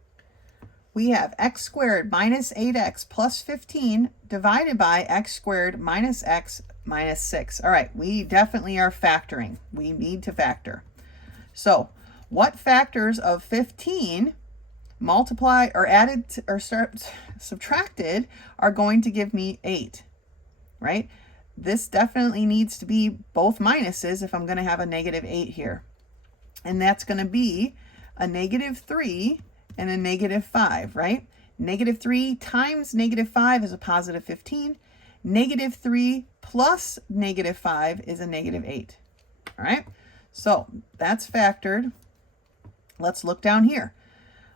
We have x squared minus 8x plus 15 divided by x squared minus x minus 6. All right, we definitely are factoring. We need to factor. So what factors of 15 multiply or added to, or subtracted are going to give me 8? Right? This definitely needs to be both minuses if I'm going to have a negative 8 here. And that's going to be a negative 3 and a negative 5, right? Negative 3 times negative 5 is a positive 15. Negative 3 plus negative 5 is a negative 8. All right? So that's factored. Let's look down here.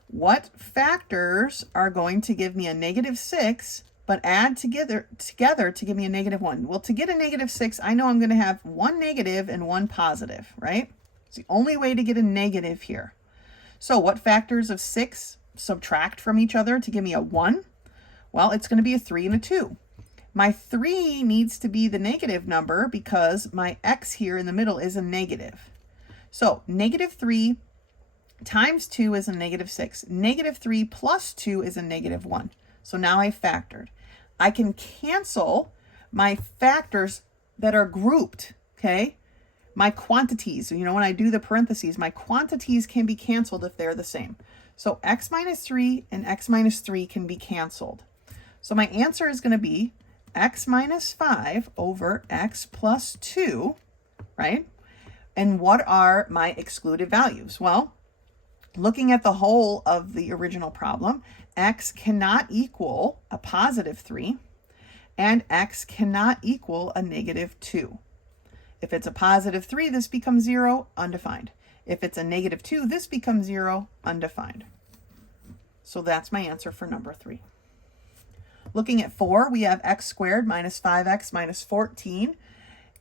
What factors are going to give me a negative 6 but add together to give me a negative 1? Well, to get a negative 6, I know I'm going to have one negative and one positive, right? It's the only way to get a negative here. So what factors of 6 subtract from each other to give me a 1? Well, it's going to be a 3 and a 2. My 3 needs to be the negative number because my x here in the middle is a negative. So negative 3 times 2 is a negative 6. Negative 3 plus 2 is a negative 1. So now I factored. I can cancel my factors that are grouped, okay? My quantities, you know, when I do the parentheses, my quantities can be canceled if they're the same. So x minus 3 and x minus 3 can be canceled. So my answer is going to be x minus 5 over x plus 2, right? And what are my excluded values? Well, looking at the whole of the original problem, x cannot equal a positive 3, and x cannot equal a negative 2. If it's a positive 3, this becomes 0, undefined. If it's a negative 2, this becomes 0, undefined. So that's my answer for number 3. Looking at 4, we have x squared minus 5x minus 14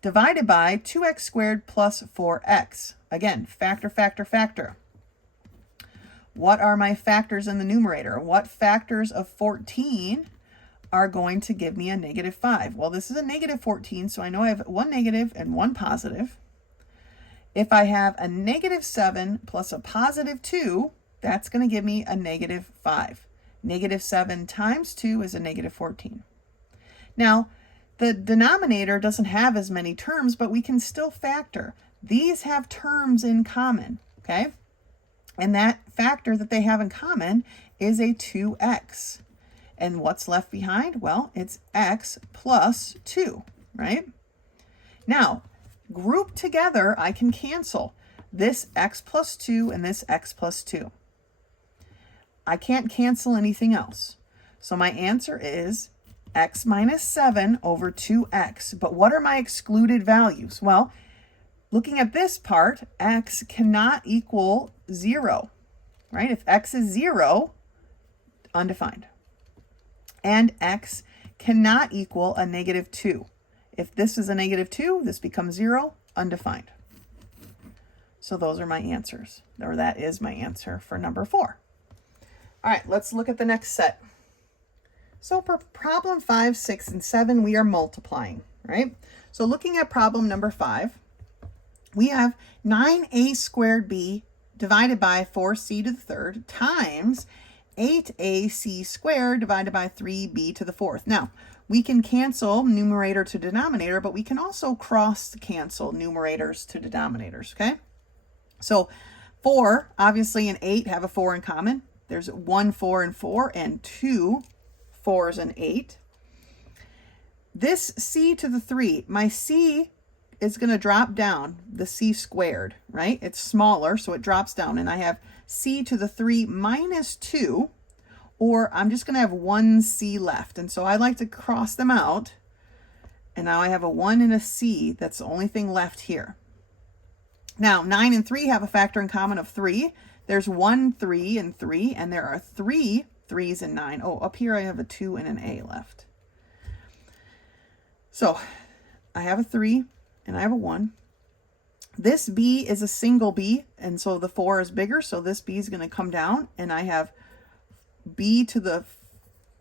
divided by 2x squared plus 4x. Again, factor, factor, factor. What are my factors in the numerator? What factors of 14 are going to give me a negative 5? Well, this is a negative 14, so I know I have one negative and one positive. If I have a negative 7 plus a positive 2, that's going to give me a negative 5. Negative 7 times 2 is a negative 14. Now, the denominator doesn't have as many terms, but we can still factor. These have terms in common, okay? And that factor that they have in common is a 2x. And what's left behind? Well, it's x plus 2, right? Now, grouped together, I can cancel this x plus 2 and this x plus 2. I can't cancel anything else. So my answer is x minus 7 over 2x. But what are my excluded values? Well, looking at this part, x cannot equal 0, right? If x is 0, undefined. And x cannot equal a negative 2. If this is a negative 2, this becomes 0, undefined. So those are my answers, or that is my answer for number 4. All right, let's look at the next set. So for problem 5, 6, and 7, we are multiplying, right? So looking at problem number 5, we have 9a squared b divided by 4c to the third times 8ac squared divided by 3b to the fourth. Now, we can cancel numerator to denominator, but we can also cross cancel numerators to denominators, okay? So 4, obviously, and 8 have a 4 in common. There's 1 4 and 4 and 2 4s and 8. This c to the 3, my c is going to drop down, the c squared, right? It's smaller, so it drops down, and I have c to the 3 minus 2, or I'm just going to have 1c left. And so I like to cross them out, and now I have a 1 and a c. That's the only thing left here. Now, 9 and 3 have a factor in common of 3. There's 1, 3, and 3, and there are 3 3s and 9. Oh, up here I have a 2 and an a left. So I have a 3 and I have a 1. This b is a single b, and so the 4 is bigger, so this b is going to come down, and I have b to the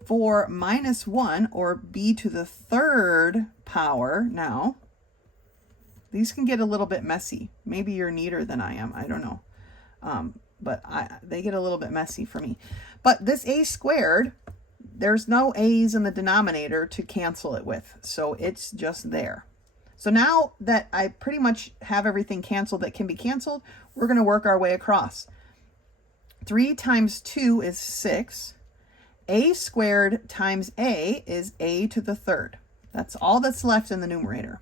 4 minus 1, or b to the third power. Now, these can get a little bit messy. Maybe you're neater than I am. I don't know. But they get a little bit messy for me. But this a squared, there's no a's in the denominator to cancel it with, so it's just there. So now that I pretty much have everything canceled that can be canceled, we're going to work our way across. 3 times 2 is 6. A squared times a is a to the third. That's all that's left in the numerator.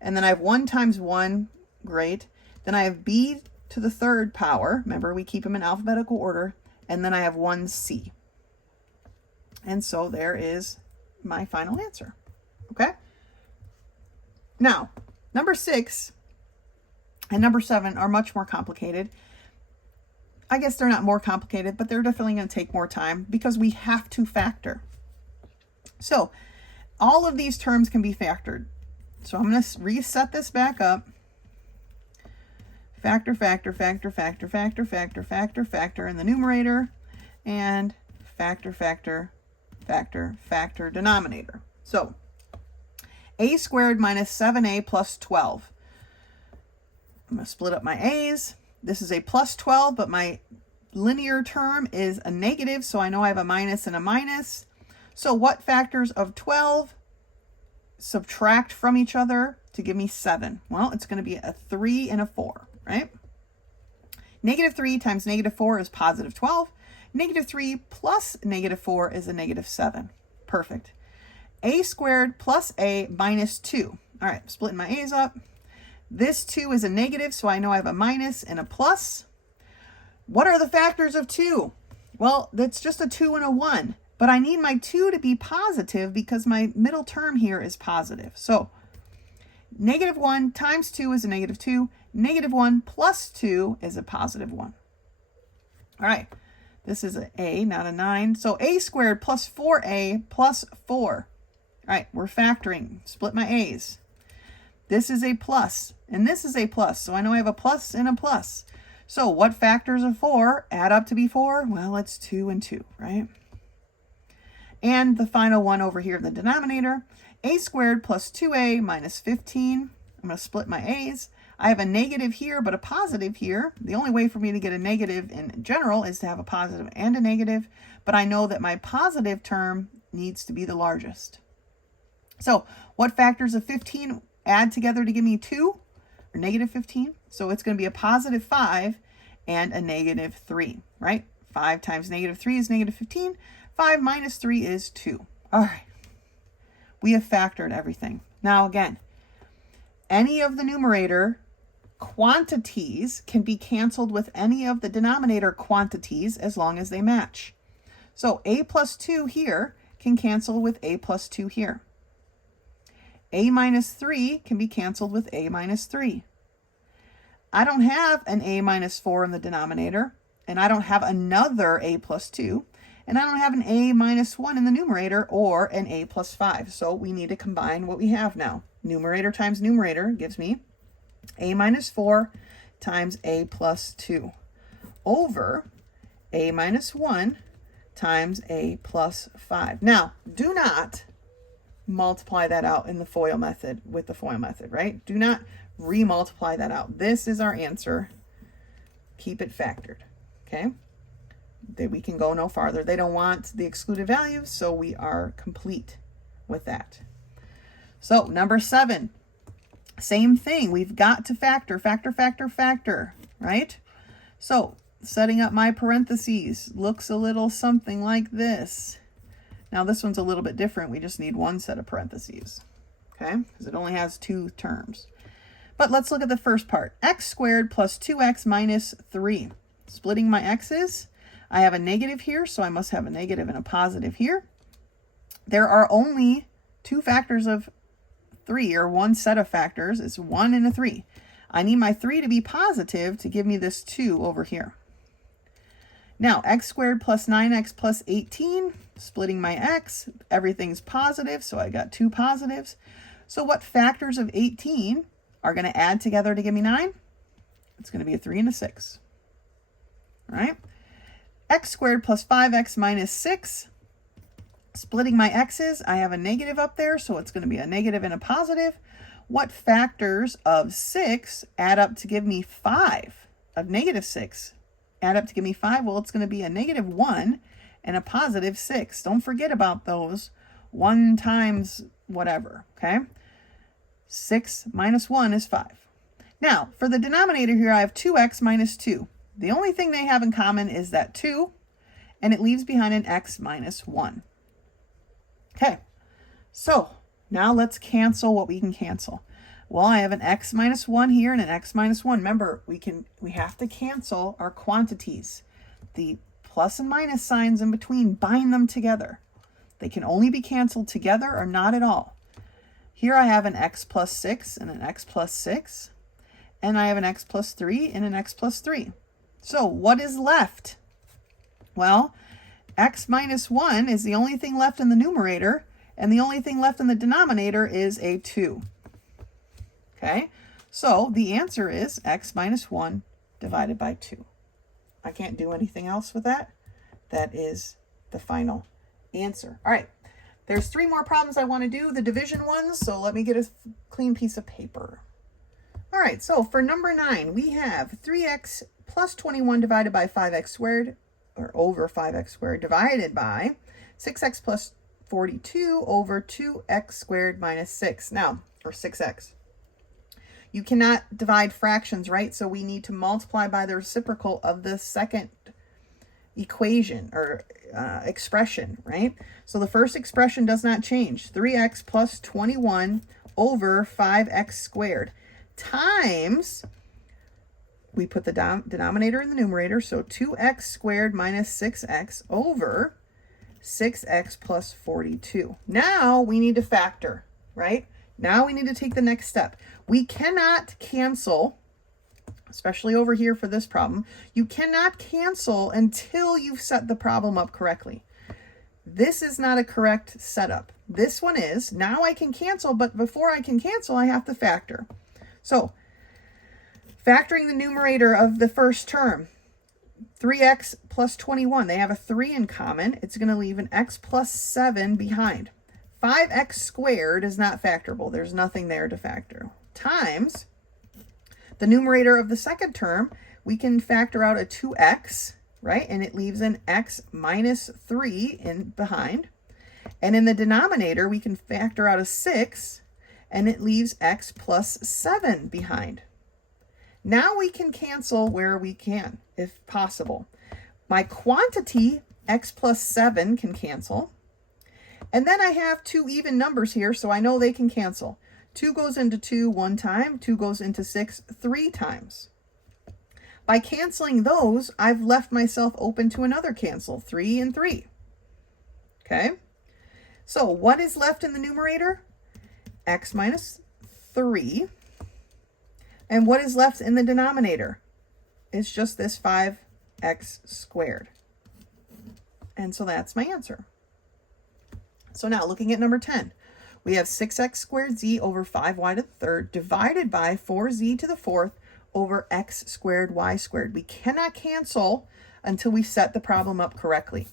And then I have 1 times 1, great. Then I have b to the third power. Remember, we keep them in alphabetical order. And then I have 1c. And so there is my final answer. Okay? Now, number 6 and number 7 are much more complicated. I guess they're not more complicated, but they're definitely going to take more time because we have to factor. So all of these terms can be factored. So I'm going to reset this back up. Factor, factor, factor, factor, factor, factor, factor, factor in the numerator, and factor, factor, factor, factor denominator. So a squared minus 7a plus 12. I'm going to split up my a's. This is a plus 12, but my linear term is a negative, so I know I have a minus and a minus. So what factors of 12 subtract from each other to give me 7? Well, it's going to be a 3 and a 4, right? Negative 3 times negative 4 is positive 12. Negative 3 plus negative 4 is a negative 7. perfect. A squared plus a minus 2. All right, splitting my a's up. This 2 is a negative, so I know I have a minus and a plus. What are the factors of 2? Well, that's just a 2 and a 1. But I need my 2 to be positive because my middle term here is positive. So negative 1 times 2 is a negative 2. Negative 1 plus 2 is a positive 1. All right, this is an a, not a 9. So a squared plus 4a plus 4. All right, we're factoring. Split my a's. This is a plus, and this is a plus. So I know I have a plus and a plus. So what factors of 4 add up to be 4? Well, it's 2 and 2, right? And the final one over here in the denominator, a squared plus 2a minus 15. I'm going to split my a's. I have a negative here, but a positive here. The only way for me to get a negative in general is to have a positive and a negative, but I know that my positive term needs to be the largest. So what factors of 15 add together to give me 2, or negative 15? So it's going to be a positive 5 and a negative 3, right? 5 times negative 3 is negative 15. 5 minus 3 is 2. All right. We have factored everything. Now again, any of the numerator quantities can be canceled with any of the denominator quantities as long as they match. So a plus 2 here can cancel with a plus 2 here. A minus 3 can be canceled with a minus 3. I don't have an a minus 4 in the denominator, and I don't have another a plus 2, and I don't have an a minus 1 in the numerator or an a plus 5. So we need to combine what we have now. Numerator times numerator gives me a minus 4 times a plus 2 over a minus 1 times a plus 5. Now, do not multiply that out in the FOIL method with the FOIL method, right? Do not remultiply that out. This is our answer. Keep it factored, okay? We can go no farther. They don't want the excluded values, so we are complete with that. So number 7, same thing. We've got to factor, right? So setting up my parentheses looks a little something like this. Now this one's a little bit different. We just need one set of parentheses, okay? Because it only has 2 terms. But let's look at the first part. X squared plus 2x minus 3. Splitting my x's, I have a negative here, so I must have a negative and a positive here. There are only 2 factors of 3, or one set of factors. It's 1 and a 3. I need my 3 to be positive to give me this 2 over here. Now, x squared plus 9x plus 18, splitting my x, everything's positive, so I got 2 positives. So what factors of 18 are going to add together to give me 9? It's going to be a 3 and a 6. All right? X squared plus 5x minus 6, splitting my x's, I have a negative up there, so it's going to be a negative and a positive. What factors of 6 add up to give me 5? Of negative 6 add up to give me 5? Well, it's going to be a negative 1 and a positive 6. Don't forget about those. 1 times whatever, okay? 6 minus 1 is 5. Now, for the denominator here, I have 2x minus 2. The only thing they have in common is that 2, and it leaves behind an x minus 1. Okay, so now let's cancel what we can cancel. Well, I have an x minus 1 here and an x minus 1. Remember, we have to cancel our quantities. The plus and minus signs in between, bind them together. They can only be canceled together or not at all. Here I have an x plus 6 and an x plus 6. And I have an x plus 3 and an x plus 3. So what is left? Well, x minus 1 is the only thing left in the numerator, and the only thing left in the denominator is a 2. Okay, so the answer is x minus 1 divided by 2. I can't do anything else with that. That is the final answer. All right, there's 3 more problems I want to do, the division ones, so let me get a clean piece of paper. All right, so for number 9, we have 3x plus 21 divided by 5x squared, or over 5x squared, divided by 6x plus 42 over 2x squared minus 6. Now, or 6x. You cannot divide fractions, right? So we need to multiply by the reciprocal of the second equation or expression, right? So the first expression does not change. 3x plus 21 over 5x squared times, we put the denominator in the numerator, so 2x squared minus 6x over 6x plus 42. Now we need to factor, right? Now we need to take the next step. We cannot cancel, especially over here for this problem, you cannot cancel until you've set the problem up correctly. This is not a correct setup. This one is. Now I can cancel, but before I can cancel, I have to factor. So, factoring the numerator of the first term, 3x plus 21, they have a 3 in common. It's going to leave an x plus 7 behind. 5x squared is not factorable. There's nothing there to factor. Times the numerator of the second term, we can factor out a 2x, right? And it leaves an x minus 3 in behind. And in the denominator, we can factor out a 6, and it leaves x plus 7 behind. Now we can cancel where we can, if possible. My quantity, x plus 7, can cancel. And then I have two even numbers here, so I know they can cancel. 2 goes into 2 one time, 2 goes into 6 3 times. By canceling those, I've left myself open to another cancel, 3 and 3. Okay? So what is left in the numerator? X minus 3. And what is left in the denominator? It's just this 5x squared. And so that's my answer. So now looking at number 10. We have 6x squared z over 5y to the third divided by 4z to the fourth over x squared y squared. We cannot cancel until we set the problem up correctly.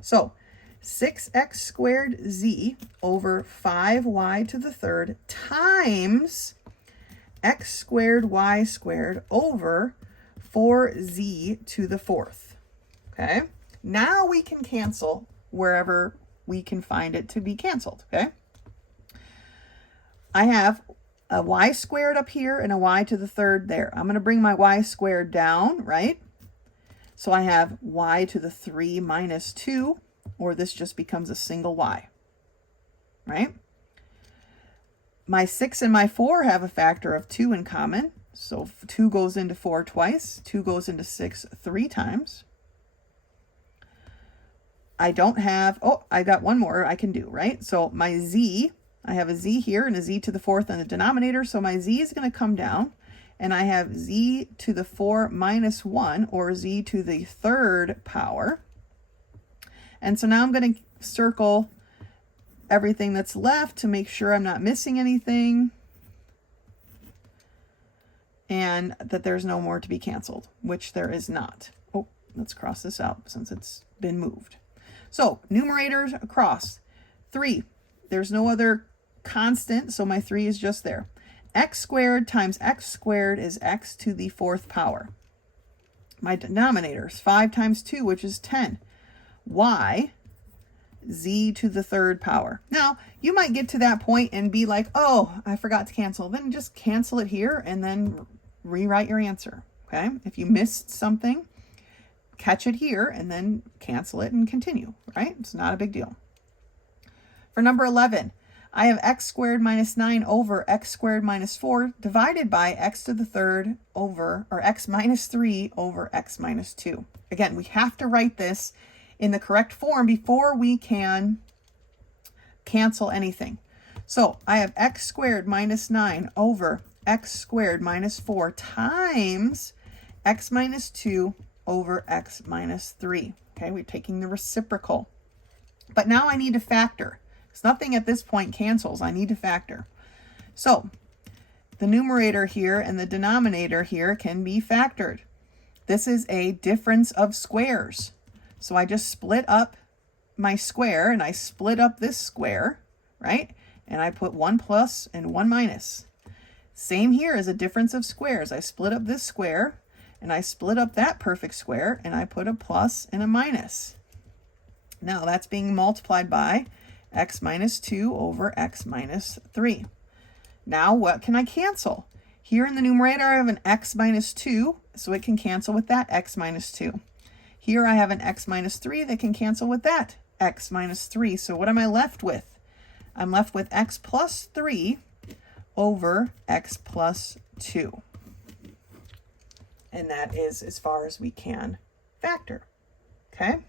So 6x squared z over 5y to the third times x squared y squared over 4z to the fourth. Okay? Now we can cancel wherever we can find it to be canceled. Okay? I have a y squared up here and a y to the third there. I'm going to bring my y squared down, right? So I have y to the 3 minus 2, or this just becomes a single y, right? My 6 and my 4 have a factor of 2 in common. So 2 goes into 4 twice. 2 goes into 6 3 times. I don't have, oh, I got one more I can do, right? So my z, I have a z here and a z to the fourth in the denominator. So my z is going to come down. And I have z to the 4 minus 1, or z to the third power. And so now I'm going to circle everything that's left to make sure I'm not missing anything. And that there's no more to be canceled, which there is not. Oh, let's cross this out since it's been moved. So numerators across. 3. There's no other constant, so my 3 is just there. X squared times x squared is x to the fourth power. My denominator is 5 times 2, which is 10. Y, z to the third power. Now, you might get to that point and be like, oh, I forgot to cancel. Then just cancel it here and then rewrite your answer, okay? If you missed something, catch it here and then cancel it and continue, right? It's not a big deal. For number 11, I have x squared minus 9 over x squared minus 4 divided by x to the third over, or x minus 3 over x minus 2. Again, we have to write this in the correct form before we can cancel anything. So I have x squared minus 9 over x squared minus 4 times x minus 2 over x minus 3. Okay, we're taking the reciprocal. But now I need to factor. Because nothing at this point cancels. I need to factor. So the numerator here and the denominator here can be factored. This is a difference of squares. So I just split up my square and I split up this square, right? And I put 1 plus and 1 minus. Same here as a difference of squares. I split up this square and I split up that perfect square and I put a plus and a minus. Now that's being multiplied by x minus 2 over x minus 3. Now what can I cancel? Here in the numerator I have an x minus 2, so it can cancel with that x minus 2. Here I have an x minus 3 that can cancel with that, x minus 3. So what am I left with? I'm left with x plus 3 over x plus 2. And that is as far as we can factor. Okay?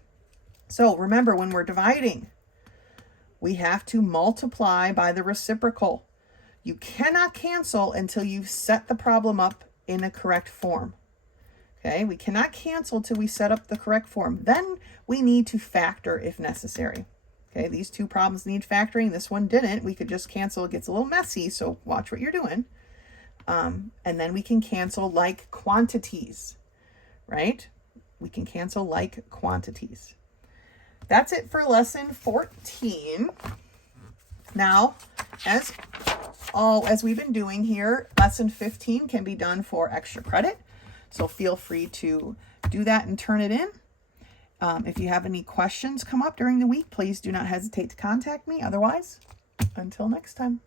So remember, when we're dividing, we have to multiply by the reciprocal. You cannot cancel until you've set the problem up in a correct form. Okay? We cannot cancel till we set up the correct form. Then we need to factor if necessary. Okay? These two problems need factoring. This one didn't. We could just cancel. It gets a little messy, so watch what you're doing. And then we can cancel like quantities, right? We can cancel like quantities. That's it for lesson 14. Now, as we've been doing here, lesson 15 can be done for extra credit. So feel free to do that and turn it in. If you have any questions come up during the week, please do not hesitate to contact me. Otherwise, until next time.